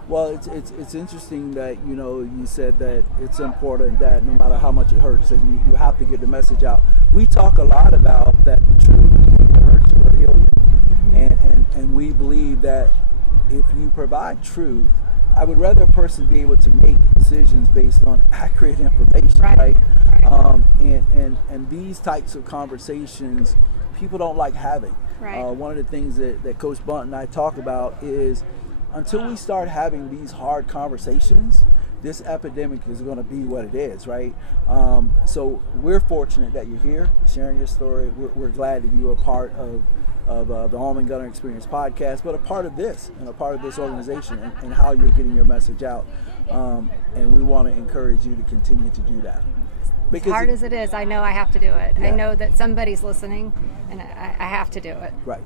Well, it's interesting that you said that it's important that no matter how much it hurts, that you have to get the message out. We talk a lot about that the truth hurts or heal you, and we believe that if you provide truth, I would rather a person be able to make decisions based on accurate information, right? And these types of conversations, people don't like having. Right. One of the things that Coach Bunt and I talk about is, until we start having these hard conversations, this epidemic is going to be what it is, right? So we're fortunate that you're here sharing your story. We're glad that you are part of the Home and Gunner Experience podcast, but a part of this, and a part of this organization, and how you're getting your message out. And we want to encourage you to continue to do that. Because as hard as it is, I know I have to do it. Yeah. I know that somebody's listening, and I have to do it. Right.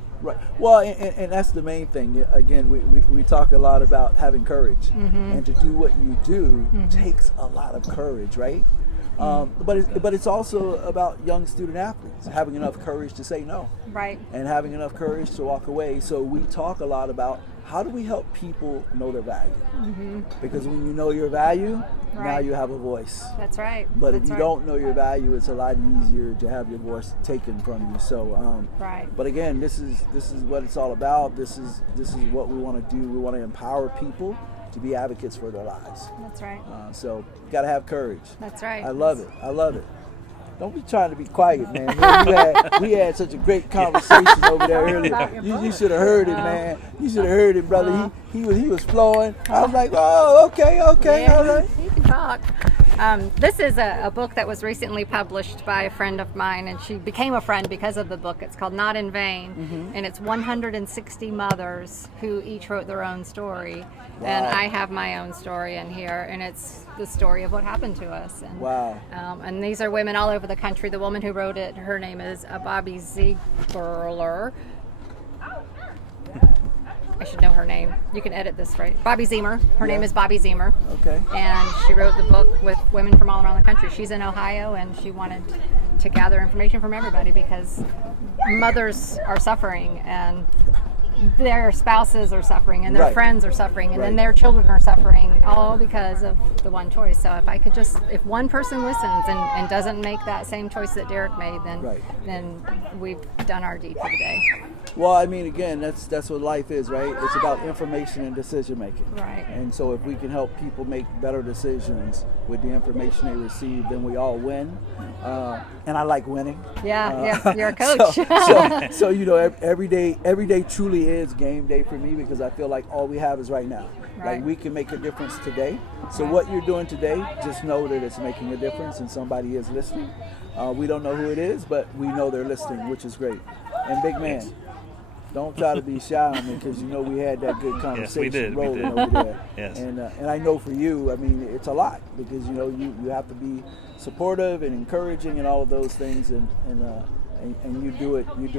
Well, and that's the main thing. Again, we talk a lot about having courage, and to do what you do takes a lot of courage, right? But it's also about young student athletes having enough courage to say no, Right. and having enough courage to walk away. So we talk a lot about how do we help people know their value, because when you know your value, now Right. you have a voice. That's right. But if That's you right. don't know your value, it's a lot easier to have your voice taken from you. So, Right. But again, this is what it's all about. This is what we want to do. We want to empower people to be advocates for their lives. That's right. So you got to have courage. That's right. I love it. I love it. Don't be trying to be quiet, man. We had such a great conversation over there earlier. You should have heard it, man. You should have heard it, brother. He was flowing. I was like, oh, okay, Yeah, all right. You can talk. This is a book that was recently published by a friend of mine, and she became a friend because of the book. It's called Not in Vain, and it's 160 mothers who each wrote their own story. Wow. And I have my own story in here, and it's the story of what happened to us. And, Wow. And these are women all over the country. The woman who wrote it, her name is Bobby Ziegler. I should know her name. You can edit this, right? Bobby Zemer. Her name is Bobby Zemer. Okay. And she wrote the book with women from all around the country. She's in Ohio, and she wanted to gather information from everybody because mothers are suffering, and their spouses are suffering, and their Right. friends are suffering, and then Right. their children are suffering, all because of the one choice. So if one person listens and doesn't make that same choice that Derek made, then Right. then we've done our deed for the day. Well, I mean, again, that's what life is, right? It's about information and decision making. Right. And so if we can help people make better decisions with the information they receive, then we all win. And I like winning. Yeah, you're a coach. So you know, every day truly is game day for me, because I feel like all we have is right now. Right. Like we can make a difference today. So what you're doing today, just know that it's making a difference and somebody is listening. We don't know who it is, but we know they're listening, which is great. And big man, don't try to be shy on me, because you know we had that good conversation rolling over there. Yes. And I know for you, I mean, it's a lot, because you know you have to be supportive and encouraging and all of those things, and you do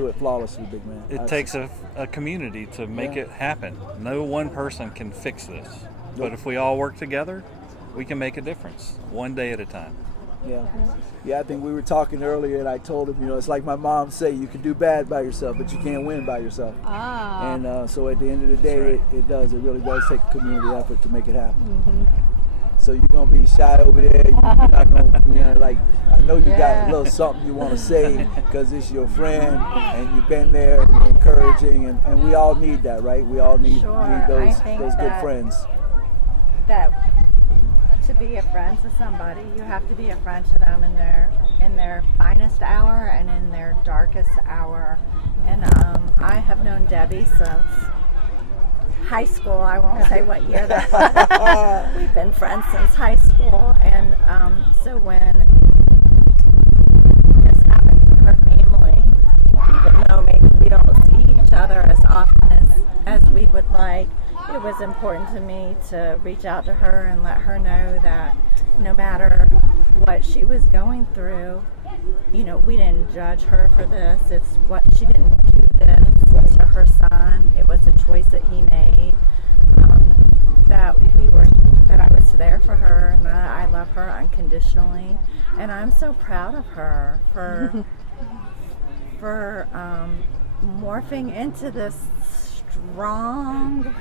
it flawlessly, big man. It takes a community to make it happen. No one person can fix this, but if we all work together, we can make a difference, one day at a time. Yeah, I think we were talking earlier, and I told him, you know, it's like my mom say, you can do bad by yourself, but you can't win by yourself. And so at the end of the day, it really does take a community effort to make it happen. So you're gonna be shy over there. You're not gonna, you know, like, I know you got a little something you want to say because it's your friend and you've been there and you're encouraging, and we all need that, right? We all need those good friends. That to be a friend to somebody, you have to be a friend to them in their finest hour and in their darkest hour. And I have known Debbie since high school. I won't say what year that was. We've been friends since high school, and so when this happened to her family, even though maybe we don't see each other as often as we would like, it was important to me to reach out to her and let her know that no matter what she was going through, you know, we didn't judge her for this. It's what she didn't do this to her son. It was a choice that he made. That I was there for her, and that I love her unconditionally, and I'm so proud of her for morphing into this strong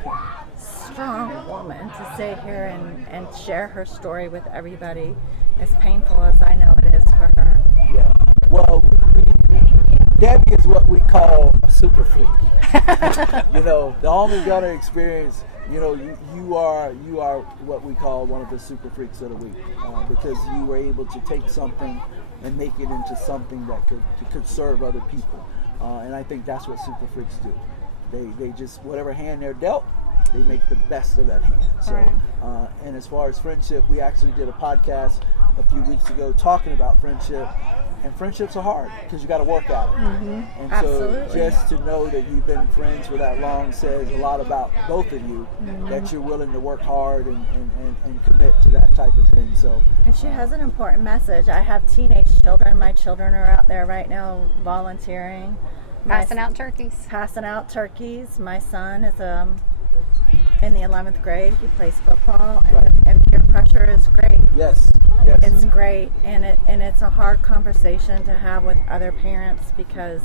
woman to sit here and share her story with everybody, as painful as I know it is for her. Yeah. Well, Debbie is what we call a super freak. You know, the Homie Gunner experience. You know, you are what we call one of the super freaks of the week, because you were able to take something and make it into something that could serve other people, and I think that's what super freaks do. They just, whatever hand they're dealt, they make the best of that hand. So, and as far as friendship, we actually did a podcast a few weeks ago talking about friendship. And friendships are hard because you got to work at it. And Absolutely. so just to know that you've been friends for that long says a lot about both of you, that you're willing to work hard and commit to that type of thing. So, and she has an important message. I have teenage children. My children are out there right now volunteering. Passing out turkeys. Passing out turkeys. My son is in the 11th grade. He plays football, and peer pressure is great. Yes. Yes. It's great, and it's a hard conversation to have with other parents because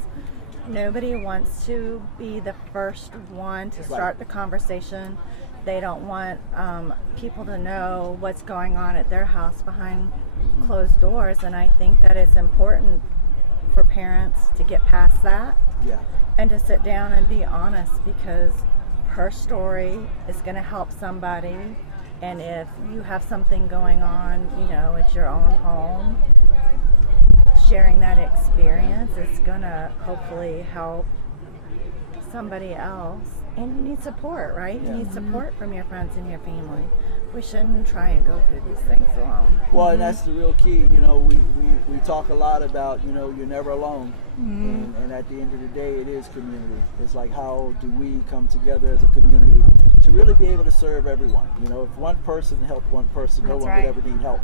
nobody wants to be the first one to start the conversation. They don't want people to know what's going on at their house behind closed doors, and I think that it's important for parents to get past that and to sit down and be honest, because her story is going to help somebody, and if you have something going on, you know, at your own home, sharing that experience is going to hopefully help somebody else. And you need support, right? You need support from your friends and your family. We shouldn't try and go through these things alone. Well, and that's the real key. You know, we talk a lot about, you know, you're never alone. And at the end of the day, it is community. It's like, how do we come together as a community to really be able to serve everyone? You know, if one person helped one person, no one would ever need help.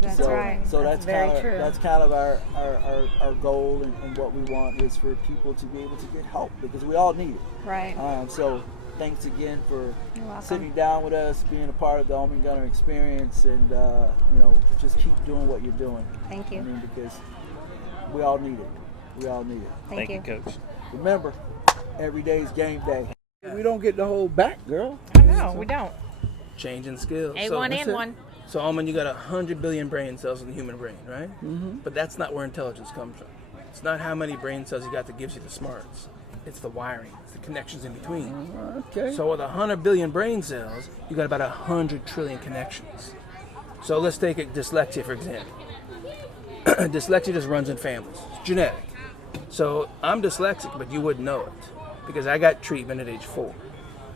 That's right. So that's very kind true. of that's kind of our goal, and what we want is for people to be able to get help, because we all need it. Right. So thanks again for You're welcome. sitting down with us, being a part of the Home and Gunner experience, and you know, just keep doing what you're doing. Thank you. I mean, because we all need it. We all need it. Thank you, Coach. Remember, every day's game day. We don't get the whole back, girl. No, we don't. Changing skills. A1 and 1. So, Almond, you got 100 billion brain cells in the human brain, right? Mm-hmm. But that's not where intelligence comes from. It's not how many brain cells you got that gives you the smarts. It's the wiring. It's the connections in between. Okay. So with 100 billion brain cells, you got about 100 trillion connections. So let's take dyslexia, for example. Dyslexia just runs in families. It's genetic. So I'm dyslexic, but you wouldn't know it because I got treatment at age 4.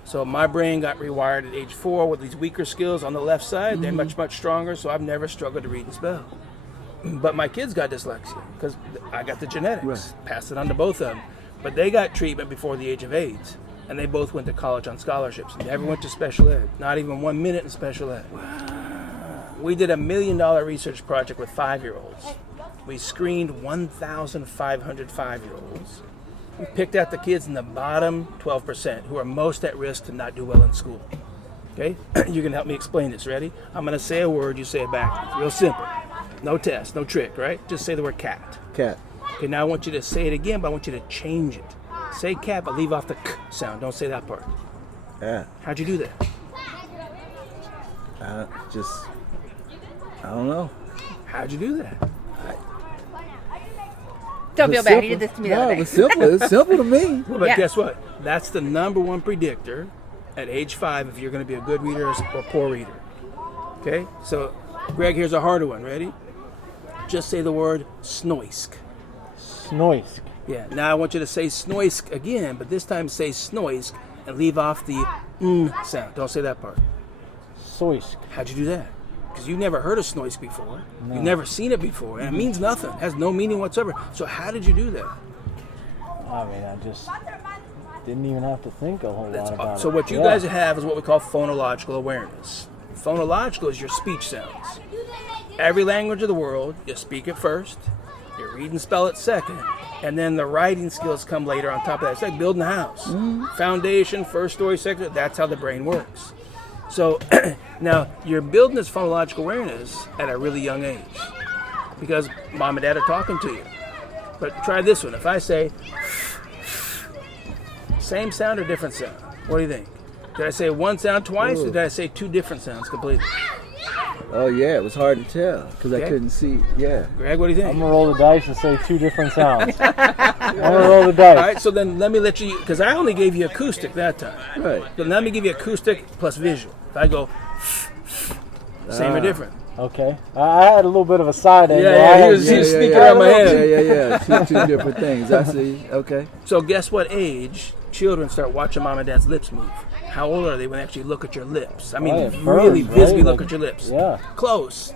So my brain got rewired at age 4 with these weaker skills on the left side. They're much, much stronger, so I've never struggled to read and spell. But my kids got dyslexia because I got the genetics. Passed it on to both of them. But they got treatment before the age of 8, and they both went to college on scholarships. Never went to special ed. Not even 1 minute in special ed. We did $1 million research project with 5-year-olds. We screened 1,500 5-year-olds. We picked out the kids in the bottom 12% who are most at risk to not do well in school. Okay? You can help me explain this. Ready? I'm going to say a word, you say it back. Real simple. No test, no trick, right? Just say the word cat. Cat. Okay, now I want you to say it again, but I want you to change it. Say cat, but leave off the k sound. Don't say that part. Yeah. How'd you do that? I don't know. How'd you do that? Don't feel bad. He did this to me the other day. It's simple. It's simple to me. Well, but guess what? That's the #1 predictor at age 5 if you're going to be a good reader or poor reader. Okay? So, Greg, here's a harder one. Ready? Just say the word snoisk. Snoisk. Yeah. Now I want you to say snoisk again, but this time say snoisk and leave off the sound. Don't say that part. Soisk. How'd you do that? Because you've never heard of snoisk before. No. You've never seen it before, and it means nothing. It has no meaning whatsoever. So how did you do that? I mean, I just didn't even have to think a whole lot about it. So what you guys have is what we call phonological awareness. Phonological is your speech sounds. Every language of the world, you speak it first, you read and spell it second, and then the writing skills come later on top of that. It's like building a house. Foundation, first story, second, that's how the brain works. So now you're building this phonological awareness at a really young age because mom and dad are talking to you. But try this one. If I say same sound or different sound, what do you think? Did I say one sound twice or did I say 2 different sounds completely? Oh yeah, it was hard to tell because I couldn't see. Yeah. Greg, what do you think? I'm gonna roll the dice and say 2 different sounds. I'm gonna roll the dice. All right, so then let me let you, because I only gave you acoustic that time. Right. Then let me give you acoustic plus visual. If I go, same or different. Okay. I had a little bit of a side angle. Yeah, he was sneaking around my head. Yeah. Two different things. I see. Okay. So guess what age children start watching mom and dad's lips move? How old are they when they actually look at your lips? I mean, really visibly look at your lips. Yeah. Close.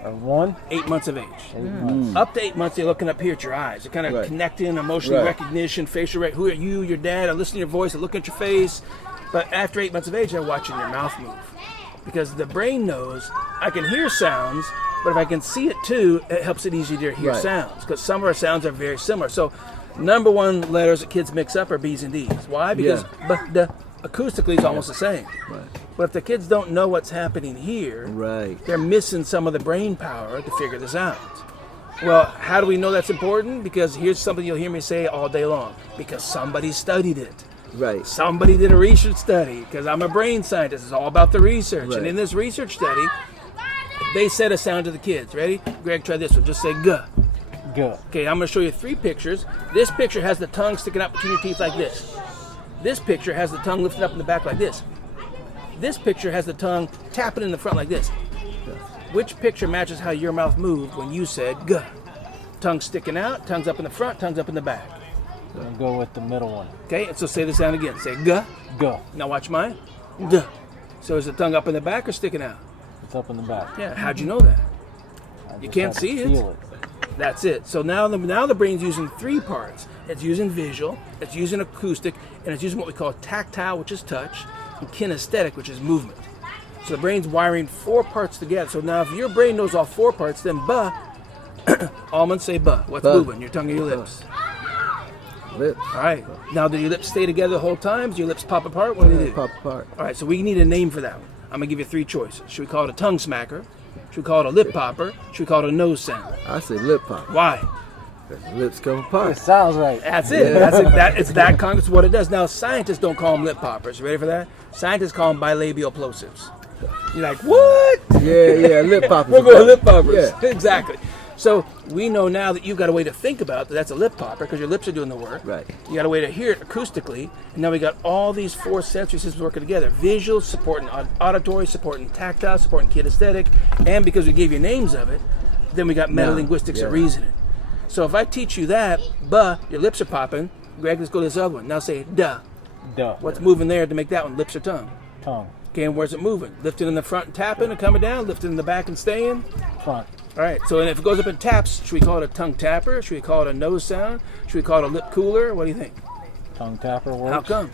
8 months of age. 8 months. Up to 8 months, they're looking up here at your eyes. They're kind of connecting, emotional recognition, facial recognition. Who are you, your dad? I listen to your voice, I look at your face. But after 8 months of age, they're watching your mouth move. Because the brain knows I can hear sounds, but if I can see it too, it helps it easier to hear sounds. Because some of our sounds are very similar. So #1 letters that kids mix up are B's and D's. Why? Because but the acoustically is almost the same. But if the kids don't know what's happening here, they're missing some of the brain power to figure this out. Well, how do we know that's important? Because here's something you'll hear me say all day long. Because somebody studied it. Right. Somebody did a research study. Because I'm a brain scientist. It's all about the research. Right. And in this research study, they said a sound to the kids. Ready? Greg, try this one. Just say "guh." Guh. Okay, I'm going to show you 3 pictures. This picture has the tongue sticking out between your teeth like this. This picture has the tongue lifted up in the back like this. This picture has the tongue tapping in the front like this. Which picture matches how your mouth moved when you said "guh"? Tongue sticking out, tongue's up in the front, tongue's up in the back. I'm going to go with the middle one. Okay, and so say the sound again. Say "guh." Guh. Now watch mine. Duh. So is the tongue up in the back or sticking out? It's up in the back. Yeah, how'd you know that? You just can't have to see it. feel it. That's it. So now the brain's using 3 parts. It's using visual, it's using acoustic, and it's using what we call tactile, which is touch, and kinesthetic, which is movement. So the brain's wiring 4 parts together. So now if your brain knows all 4 parts, then "buh," almonds say "buh." What's Buh. moving? Your tongue or your lips? Lips. All right. Now, do your lips stay together the whole time? Do your lips pop apart? What do they do? Pop apart. All right, so we need a name for that one. I'm going to give you 3 choices. Should we call it a tongue smacker? Should we call it a lip popper? Should we call it a nose sound? I say lip pop. Why? Lips come apart. It sounds right. That's it. Yeah. That's it. It's that that's what it does. Now, scientists don't call them lip poppers. You ready for that? Scientists call them bilabial plosives. You're like, what? Yeah, lip poppers. We'll go with lip poppers. Yeah. Exactly. So we know now that you've got a way to think about that that's a lip popper because your lips are doing the work. Right. You got a way to hear it acoustically, and now we got all these 4 sensory systems working together: visual, supporting auditory, supporting tactile, supporting kinesthetic, and because we gave you names of it, then we got metalinguistics and reasoning. So if I teach you that, "buh," your lips are popping. Greg, let's go to this other one. Now say "duh." Duh. What's moving there to make that one? Lips or tongue? Tongue. Okay, and where's it moving? Lifting in the front and tapping and coming down, lifting in the back and staying? Front. All right, so and if it goes up and taps, should we call it a tongue tapper? Should we call it a nose sound? Should we call it a lip cooler? What do you think? Tongue tapper works. How come?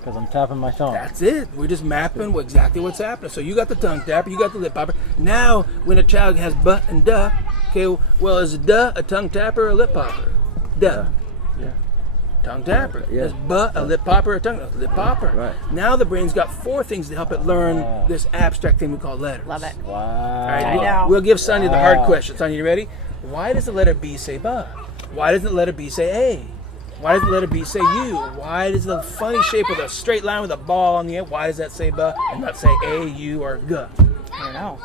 Because I'm tapping my tongue. That's it. We're just mapping exactly what's happening. So you got the tongue tapper, you got the lip popper. Now, when a child has "buh" and "duh," okay, well, is "duh" a tongue tapper or a lip popper? Duh. Yeah. Tongue tapper. Yeah. Is "buh" a lip popper or a tongue? A lip popper. Right. Now the brain's got 4 things to help it learn this abstract thing we call letters. Love it. Wow. All right, I know. we'll give Sonia the hard question. Sonia, you ready? Why does the letter B say "buh"? Why doesn't the letter B say "a"? Why does the letter B say "u"? Why does the funny shape with a straight line with a ball on the end, why does that say "buh" and not say "a", "u", or "g"? I don't know.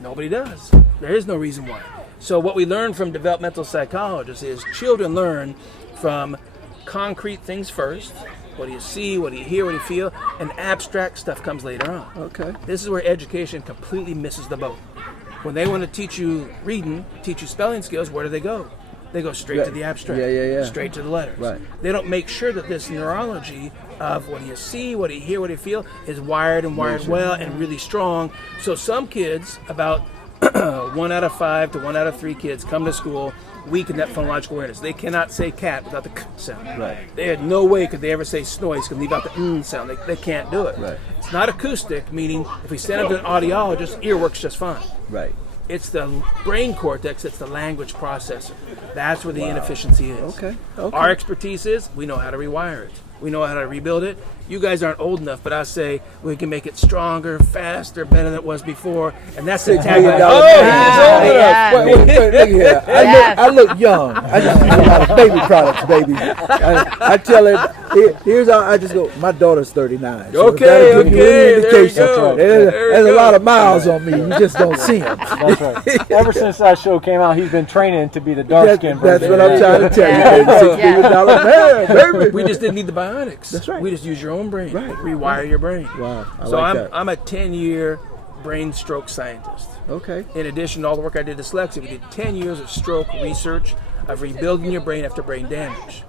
Nobody does. There is no reason why. So what we learn from developmental psychologists is children learn from concrete things first. What do you see? What do you hear? What do you feel? And abstract stuff comes later on. Okay. This is where education completely misses the boat. When they want to teach you reading, teach you spelling skills, where do they go? They go straight to the abstract. Yeah. Straight to the letters. Right. They don't make sure that this neurology of what do you see, what do you hear, what do you feel is wired well and really strong. So some kids, about 1 out of 5 to 1 out of 3 kids come to school weak in that phonological awareness. They cannot say cat without the k sound. Right. They had no way could they ever say snoise, could leave out the n sound. They can't do it. Right. It's not acoustic, meaning if we send them to an audiologist, ear works just fine. Right. It's the brain cortex that's the language processor. That's where the inefficiency is. Okay. Our expertise is we know how to rewire it. We know how to rebuild it. You guys aren't old enough, but I say we can make it stronger, faster, better than it was before. And that's the $6 million tagline. man. Wait, look here. I look young. I just use a lot of baby products, baby. I tell her, here's how I just go, my daughter's 39. So Okay, that'll give you any there you indication. go. There's a lot of miles on me. You just don't see them. That's right. Ever since that show came out, he's been training to be the dark-skinned That's version. what I'm trying to tell you. $6 million man, baby. We just didn't need the bionics. That's right. We just use your own brain. Right. Rewire your brain. Wow. I So like that. I'm a 10-year brain stroke scientist. Okay. In addition to all the work I did with dyslexia, we did 10 years of stroke research of rebuilding your brain after brain damage.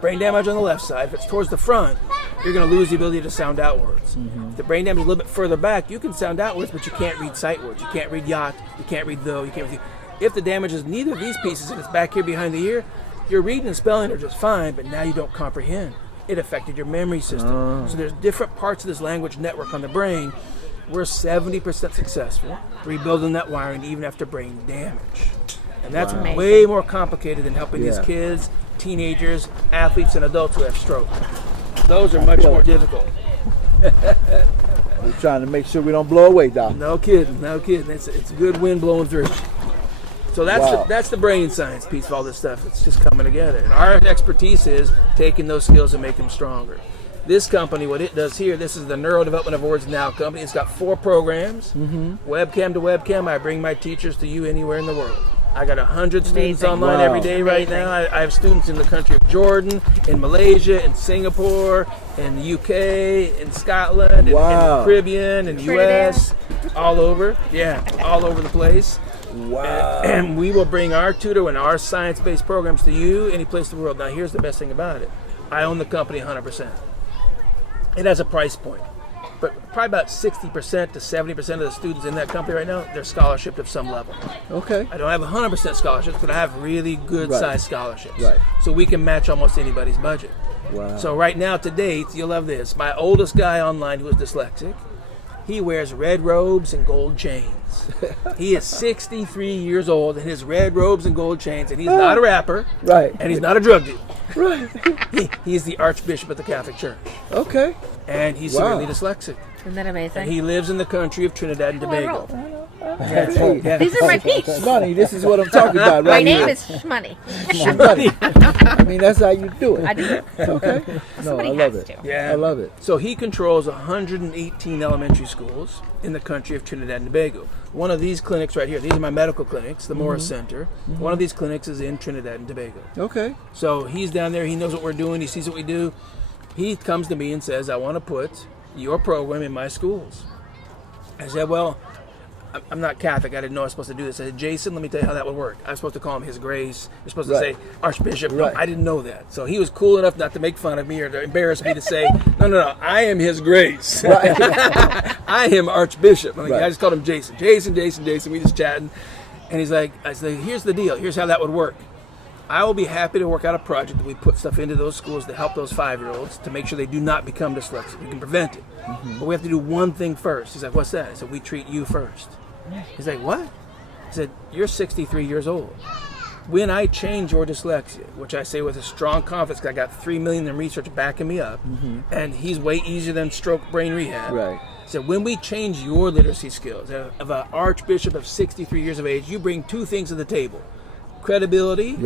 Brain damage on the left side, if it's towards the front, you're going to lose the ability to sound outwards. If the brain damage is a little bit further back, you can sound outwards, but you can't read sight words. You can't read yacht, you can't read though, you can't read. If the damage is neither of these pieces and it's back here behind the ear, your reading and spelling are just fine, but now you don't comprehend. It affected your memory system. So there's different parts of this language network on the brain. We're 70% successful rebuilding that wiring even after brain damage. And that's way more complicated than helping these kids, teenagers, athletes, and adults who have stroke. Those are much more difficult. We're trying to make sure we don't blow away, Doc. No kidding. It's good wind blowing through. So that's the brain science piece of all this stuff. It's just coming together. And our expertise is taking those skills and making them stronger. This company, what it does here, this is the Neurodevelopment of Words Now company. It's got 4 programs. Webcam to webcam. I bring my teachers to you anywhere in the world. I got 100 students online every day right now. I have students in the country of Jordan, in Malaysia, in Singapore, in the UK, in Scotland, in the Caribbean, in the US, all over. Yeah, all over the place. Wow. And we will bring our tutor and our science-based programs to you any place in the world. Now, here's the best thing about it. I own the company 100%. It has a price point. But probably about 60% to 70% of the students in that company right now, they're scholarshiped of some level. Okay. I don't have 100% scholarships, but I have really good size scholarships. Right. So we can match almost anybody's budget. Wow. So right now, to date, you'll love this. My oldest guy online who is dyslexic, he wears red robes and gold chains. He is 63 years old in his red robes and gold chains, and he's not a rapper. Right. And he's not a drug dealer. Right. He's the Archbishop of the Catholic Church. Okay. And he's severely dyslexic. Isn't that amazing? And he lives in the country of Trinidad and Tobago. Hey, These are my peeps. Money, this is what I'm talking about My right name here. is Shmoney. I mean, that's how you do it. I do it. Okay. No, Somebody I love has it. to. Yeah. I love it. So he controls 118 elementary schools in the country of Trinidad and Tobago. One of these clinics right here, these are my medical clinics, the Morris Center. One of these clinics is in Trinidad and Tobago. Okay. So he's down there, he knows what we're doing, he sees what we do. He comes to me and says, I want to put your program in my schools. I said, well, I'm not Catholic. I didn't know I was supposed to do this. I said, Jason, let me tell you how that would work. I was supposed to call him His Grace. You're supposed to say Archbishop. No, I didn't know that. So he was cool enough not to make fun of me or to embarrass me to say, no, I am His Grace. I am Archbishop. I'm like, I just called him Jason. Jason. We just chatting. And he's like, I said, here's the deal. Here's how that would work. I will be happy to work out a project that we put stuff into those schools to help those 5-year-olds to make sure they do not become dyslexic. We can prevent it. But we have to do one thing first. He's like, what's that? I said, we treat you first. He's like, what? I said, you're 63 years old. When I change your dyslexia, which I say with a strong confidence, because I got 3 million in research backing me up, and he's way easier than stroke brain rehab. Right. So when we change your literacy skills, of an archbishop of 63 years of age, you bring 2 things to the table. Credibility,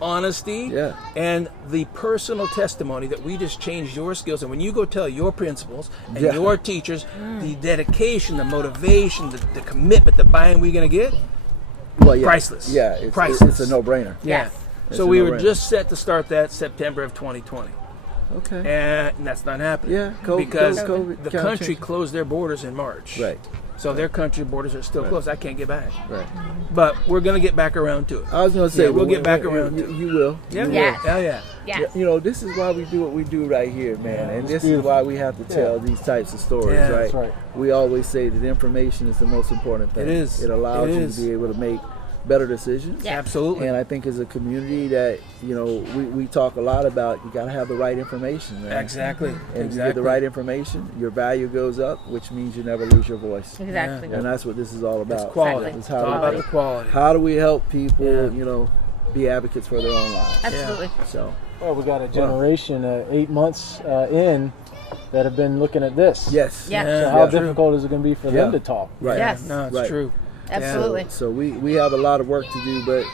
honesty, and the personal testimony that we just changed your skills. And when you go tell your principals and your teachers the dedication, the motivation, the commitment, the buy-in we're going to get, priceless. Yeah, priceless. It's a no-brainer. Yeah. So we were just set to start that September of 2020. Okay. And that's not happening. Yeah, because COVID the country closed their borders in March. Right. So their country borders are still closed. I can't get back. Right. But we're going to get back around to it. I was going to say, we'll get back around to it. You will. Yeah. You Yeah. will. Hell yeah. Yes. You know, this is why we do what we do right here, man. And this is why we have to tell these types of stories, Yeah, right? that's right. We always say that information is the most important thing. It is. It allows It you is. to be able to make better decisions. Yeah. Absolutely. And I think as a community that, you know, we talk a lot about, you got to have the right information, man. Exactly. And you get the right information, your value goes up, which means you never lose your voice. Exactly. And that's what this is all about. It's quality. It's It's all about the quality. How do we help people, you know, be advocates for their own lives? Absolutely. So. Well, we got a generation 8 months in that have been looking at this. Yes. Yeah. So how difficult is it going to be for them to talk? Right. Yes. No, it's Right. true. Absolutely. So we have a lot of work to do, but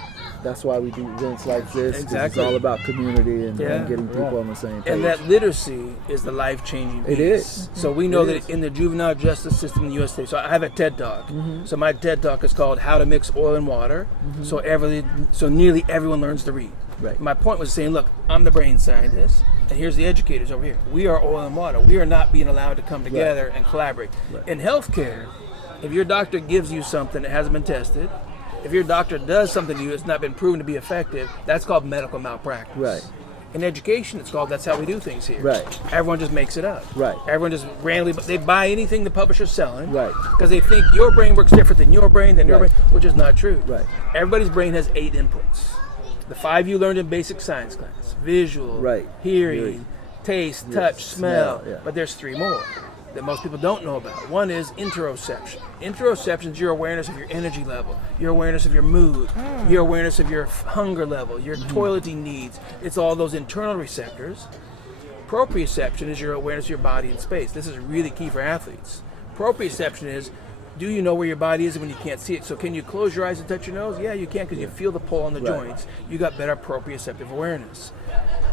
that's why we do events like this. 'Cause Exactly. It's all about community and Yeah. getting people on the same page. And that literacy is the life-changing piece. It is. So we know It that is. in the juvenile justice system in the USA, so I have a TED Talk. So my TED Talk is called How to Mix Oil and Water, so nearly everyone learns to read. Right. My point was saying, look, I'm the brain scientist, and here's the educators over here. We are oil and water. We are not being allowed to come together and collaborate. Right. In healthcare, if your doctor gives you something that hasn't been tested, if your doctor does something to you that's not been proven to be effective, that's called medical malpractice. Right. In education, it's called that's how we do things here. Right. Everyone just makes it up. Right. Everyone just randomly, they buy anything the publisher's selling. Right. Because they think your brain works different than your brain, than your Right. brain, which is not true. Right. Everybody's brain has 8 inputs. The 5 you learned in basic science class: visual, Right. hearing, taste, Yes, touch, smell. yeah. But there's 3 more that most people don't know about. One is interoception. Interoception is your awareness of your energy level, your awareness of your mood, your awareness of your hunger level, your toileting needs. It's all those internal receptors. Proprioception is your awareness of your body and space. This is really key for athletes. Proprioception is, do you know where your body is when you can't see it? So can you close your eyes and touch your nose? Yeah, you can, because you feel the pull on the joints. You got better proprioceptive awareness.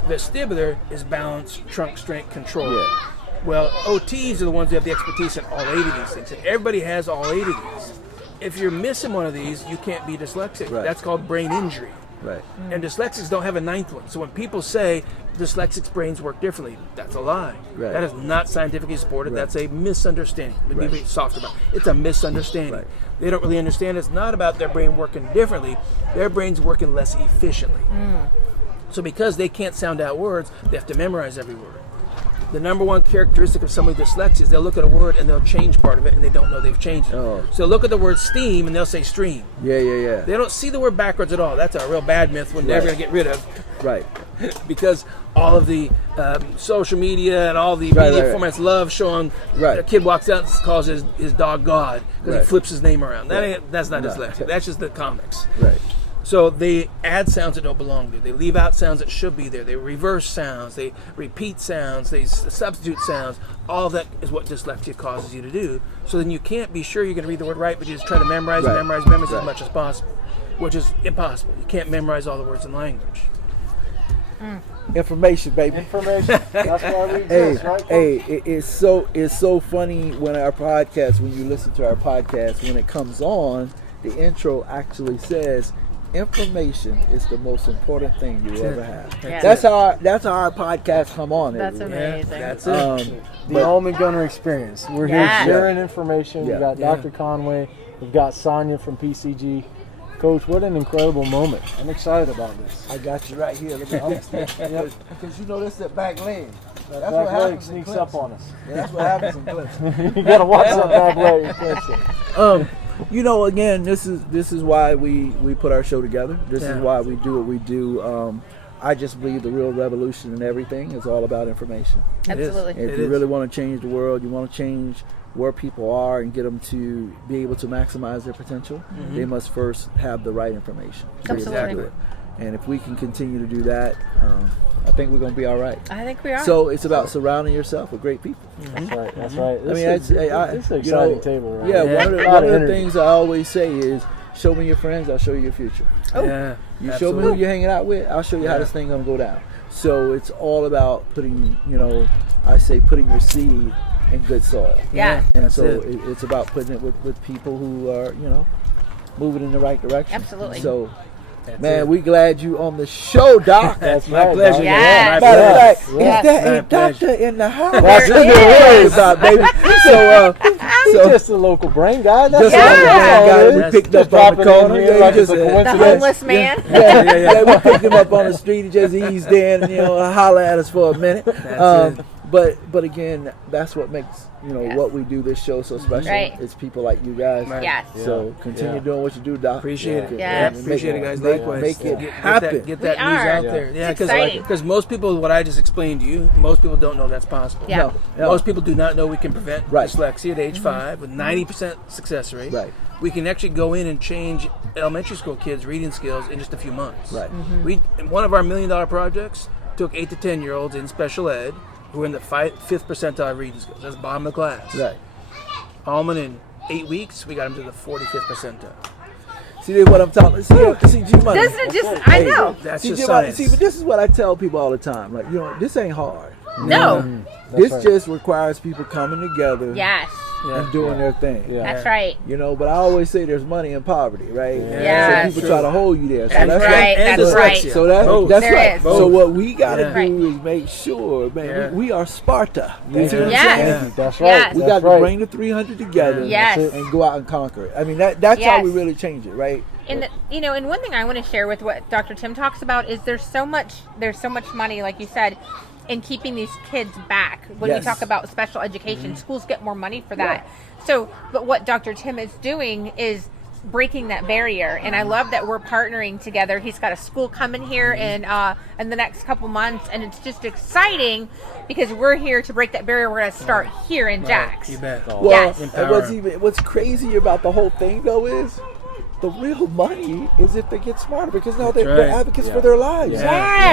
Vestibular is balance, trunk strength, control. Yeah. Well, OTs are the ones who have the expertise in all 8 of these things. And everybody has all 8 of these. If you're missing one of these, you can't be dyslexic. Right. That's called brain injury. Right. And dyslexics don't have a 9th one. So when people say dyslexics' brains work differently, that's a lie. Right. That is not scientifically supported. Right. That's a misunderstanding. Let me Right. be soft about it. It's a misunderstanding. Right. They don't really understand it's not about their brain working differently. Their brain's working less efficiently. So because they can't sound out words, they have to memorize every word. The number one characteristic of somebody with dyslexia is they'll look at a word and they'll change part of it and they don't know they've changed it. Oh. So look at the word steam and they'll say stream. Yeah. They don't see the word backwards at all. That's a real bad myth we're never going to get rid of. Right. Because all of the social media and all the media formats love showing a kid walks out and calls his dog God because he flips his name around. That's not dyslexia. That's just the comics. Right. So they add sounds that don't belong there. They leave out sounds that should be there. They reverse sounds. They repeat sounds. They substitute sounds. All that is what dyslexia causes you to do. So then you can't be sure you're going to read the word right, but you just try to memorize as much as possible, which is impossible. You can't memorize all the words in language. Information, baby. Information. That's why we Hey, exist, right? it's so funny when our podcast, when you listen to our podcast, when it comes on, the intro actually says, information is the most important thing you ever have. Yeah. That's how our podcast come on. That's every week. amazing. That's it. The Almond Gunner experience. We're here sharing information. We've got Dr. Conway. We've got Sonia from PCG. Coach, what an incredible moment. I'm excited about this. I got you right here. Because you know this is that back leg. That That's back what leg happens sneaks in up on us. Yeah, that's what happens in Clemson. You got to watch that back leg in Clemson. You know, again, this is why we put our show together. This is why we do what we do. I just believe the real revolution in everything is all about information. Absolutely. If you really want to change the world, you want to change where people are and get them to be able to maximize their potential, they must first have the right information. Absolutely. And if we can continue to do that, I think we're going to be all right. I think we are. So it's about surrounding yourself with great people. That's right. That's right. It's an exciting table, right? Yeah, one of the things I always say is, show me your friends, I'll show you your future. Yeah, you show me who you're hanging out with, I'll show you how this thing gonna go down. So it's all about putting, putting your seed in good soil. Yeah. And so it's about putting it with people who are, moving in the right direction. Absolutely. So, man, we glad you on the show, Doc. That's my right, pleasure. Doc. Yes. Matter of fact, Yes. is there My a doctor pleasure. in the house? That's There it. is. About, baby. So, Just a local brain guy. That's just all like it that is. guy we That's- picked just up on the dropping in corner. here Yeah, like just, it's a The coincidence. homeless man. yeah, we picked him up on the street. He just eased in and holler at us for a minute. But again, that's what makes what we do this show so special. Right. It's people like you guys. Yes. So continue doing what you do, Doc. Appreciate it. Yes. Appreciate it, guys. Make, Likewise. make it Get happen. Get that We news are. out there. Yeah, It's exciting. because most people, what I just explained to you, most people don't know that's possible. Yeah. No. Most people do not know we can prevent Right. dyslexia at age 5 with 90% success rate. Right. We can actually go in and change elementary school kids' reading skills in just a few months. Right. We one of our $1 million projects took 8 to 10 year olds in special ed who are in the 5th percentile reading skills. That's bottom of the class. Right. Almond in 8 weeks, we got them to the 45th percentile. See what I'm talking. See, G-Money. Doesn't it just? I know. That's See, just G-Money, science. but this is what I tell people all the time. Like, this ain't hard. No. This right. just requires people coming together Yes. and doing their thing. Yeah. That's right. But I always say there's money in poverty, right? Yeah. So people try to hold you there. So That's right. and That's right. dyslexia. So that's Both. that's There right. is. So what we gotta Yeah. do is make sure, man, Yeah. we are Sparta. You see what I'm Yes. saying? Thank you. That's right. Yes. We That's got to right. bring the 300 together Yes. and go out and conquer it. I mean, that's Yes. how we really change it, right? And and one thing I want to share with what Dr. Tim talks about is there's so much money, like you said, in keeping these kids back. When Yes. we talk about special education, schools get more money for that. So, but what Dr. Tim is doing is breaking that barrier, and I love that we're partnering together. He's got a school coming here in the next couple months, and it's just exciting because we're here to break that barrier. We're going to start here in Jax. You bet. Well, Yes. and what's crazy about the whole thing though is the real money is if they get smarter, because now That's they're right. advocates for their lives. Yes.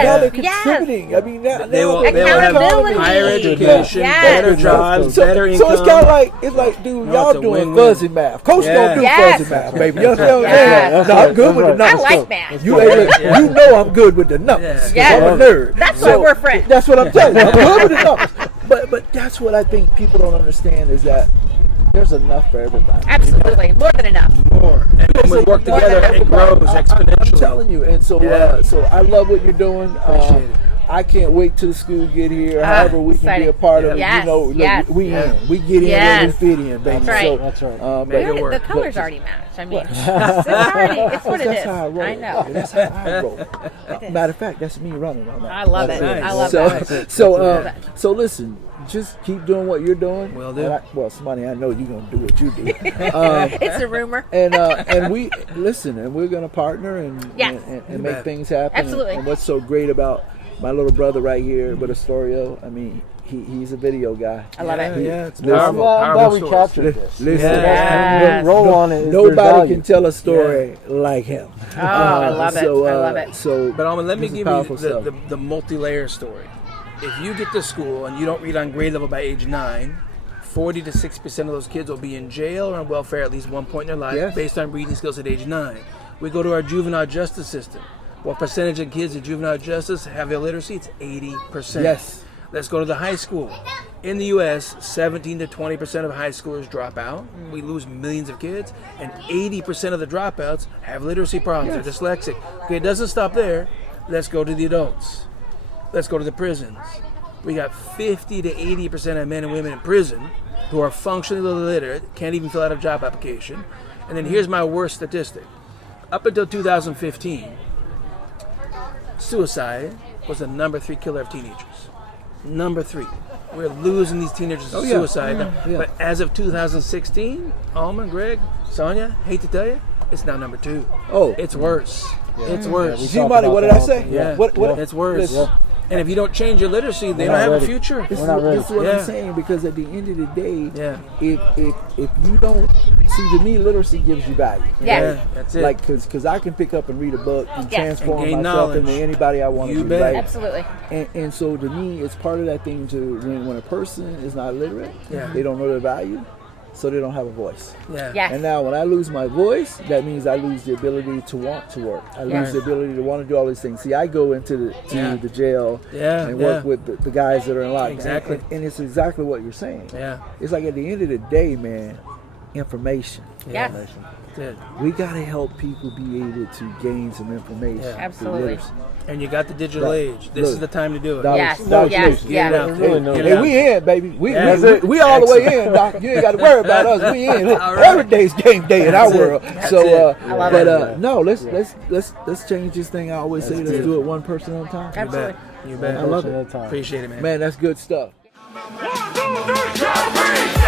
Now they're Yes. contributing. I mean, now They will Accountability. have higher education, Yes. better jobs, better income. So it's kind of like, dude, No, y'all it's a doing win-win. fuzzy math. Coach don't do Yes. fuzzy math, baby. You understand what I'm Yes. saying? No, I'm good with the I numbers. like math. You know I'm good with the numbers. 'Cause Yes. I'm a nerd. That's why we're friends. That's what I'm telling you. I'm good with the numbers. But that's what I think people don't understand, is that there's enough for everybody. Absolutely, more than enough. More. And when we work together, it grows exponentially. I'm telling you. And so, so I love what you're doing. Appreciate it. I can't wait till the school get here. However we can be a part of it. Yes, You know, look, yes. we in. We get in Yes. where we fit in, baby. That's right. So, That's right. The colors already match. I mean, it's already, it's what it That's is. how I roll. I know. That's how I roll. Matter of fact, that's me running on that. I love it. Nice. I love So, that. so listen. Just keep doing what you're doing. Will do. Well, Smoney, I know you're gonna do what you do. It's a rumor. And we listen, and we're gonna partner and Yes. and make things happen. Absolutely. And what's so great about my little brother right here with Astorio? I mean, he's a video guy. I love it. Yeah, it's Listen, powerful. I'm glad Powerful we stories. captured this. Listen, Yes. Roll on it. nobody can tell a story like him. Oh, I love it. So, I love it. So, But let me this is give powerful you stuff. the multi-layer story. If you get to school and you don't read on grade level by age 9, 40 to 60% of those kids will be in jail or on welfare at least one point in their life, Yes. based on reading skills at age 9. We go to our juvenile justice system. What percentage of kids in juvenile justice have illiteracy? It's 80%. Yes. Let's go to the high school. In the U.S., 17 to 20% of high schoolers drop out. We lose millions of kids, and 80% of the dropouts have literacy problems. Yes. They're dyslexic. Okay, it doesn't stop there. Let's go to the adults. Let's go to the prisons. We got 50 to 80% of men and women in prison who are functionally illiterate, can't even fill out a job application. And then here's my worst statistic. Up until 2015, suicide was the number 3 killer of teenagers. Number 3. We're losing these teenagers to suicide. Yeah. But as of 2016, Alma, Greg, Sonia, hate to tell you, it's now number 2. Oh. It's worse. It's worse. G-Money, what did I say? Yeah. What? It's worse. Listen. And if you don't change your literacy, they don't have a future. This is what I'm saying, because at the end of the day, if you don't see, to me, literacy gives you value. Yeah, that's it. Like, because I can pick up and read a book and transform And gain myself knowledge. into anybody I want to You be. bet. Right? Absolutely. And so to me, it's part of that thing to when a person is not literate, Yeah. they don't know their value, so they don't have a voice. Yeah. Yes. And now when I lose my voice, that means I lose the ability to want to work. I lose Yes. the ability to want to do all these things. See, I go into the jail and work with the guys that are in lockdown. Exactly. And it's exactly what you're saying. Yeah. It's like at the end of the day, man, information. Yes. That's it. We got to help people be able to gain some information. Yeah. through Absolutely. literacy. And you got the digital age. This Look. is the time to do it. Doc, Yes. Doc, Yes. Get Yes. it out. Really know Get it Hey, out. we in, baby. We That's we, it. we all the way in, Doc. You ain't got to worry about us. We in. All right. Every day's game day in our That's it. world. That's So, it. I love but it. no, let's change this thing. I always say, let's do it one person at a time. Absolutely. You bet. I love it. Appreciate it, man. Man, that's good stuff. 1, 2, 3,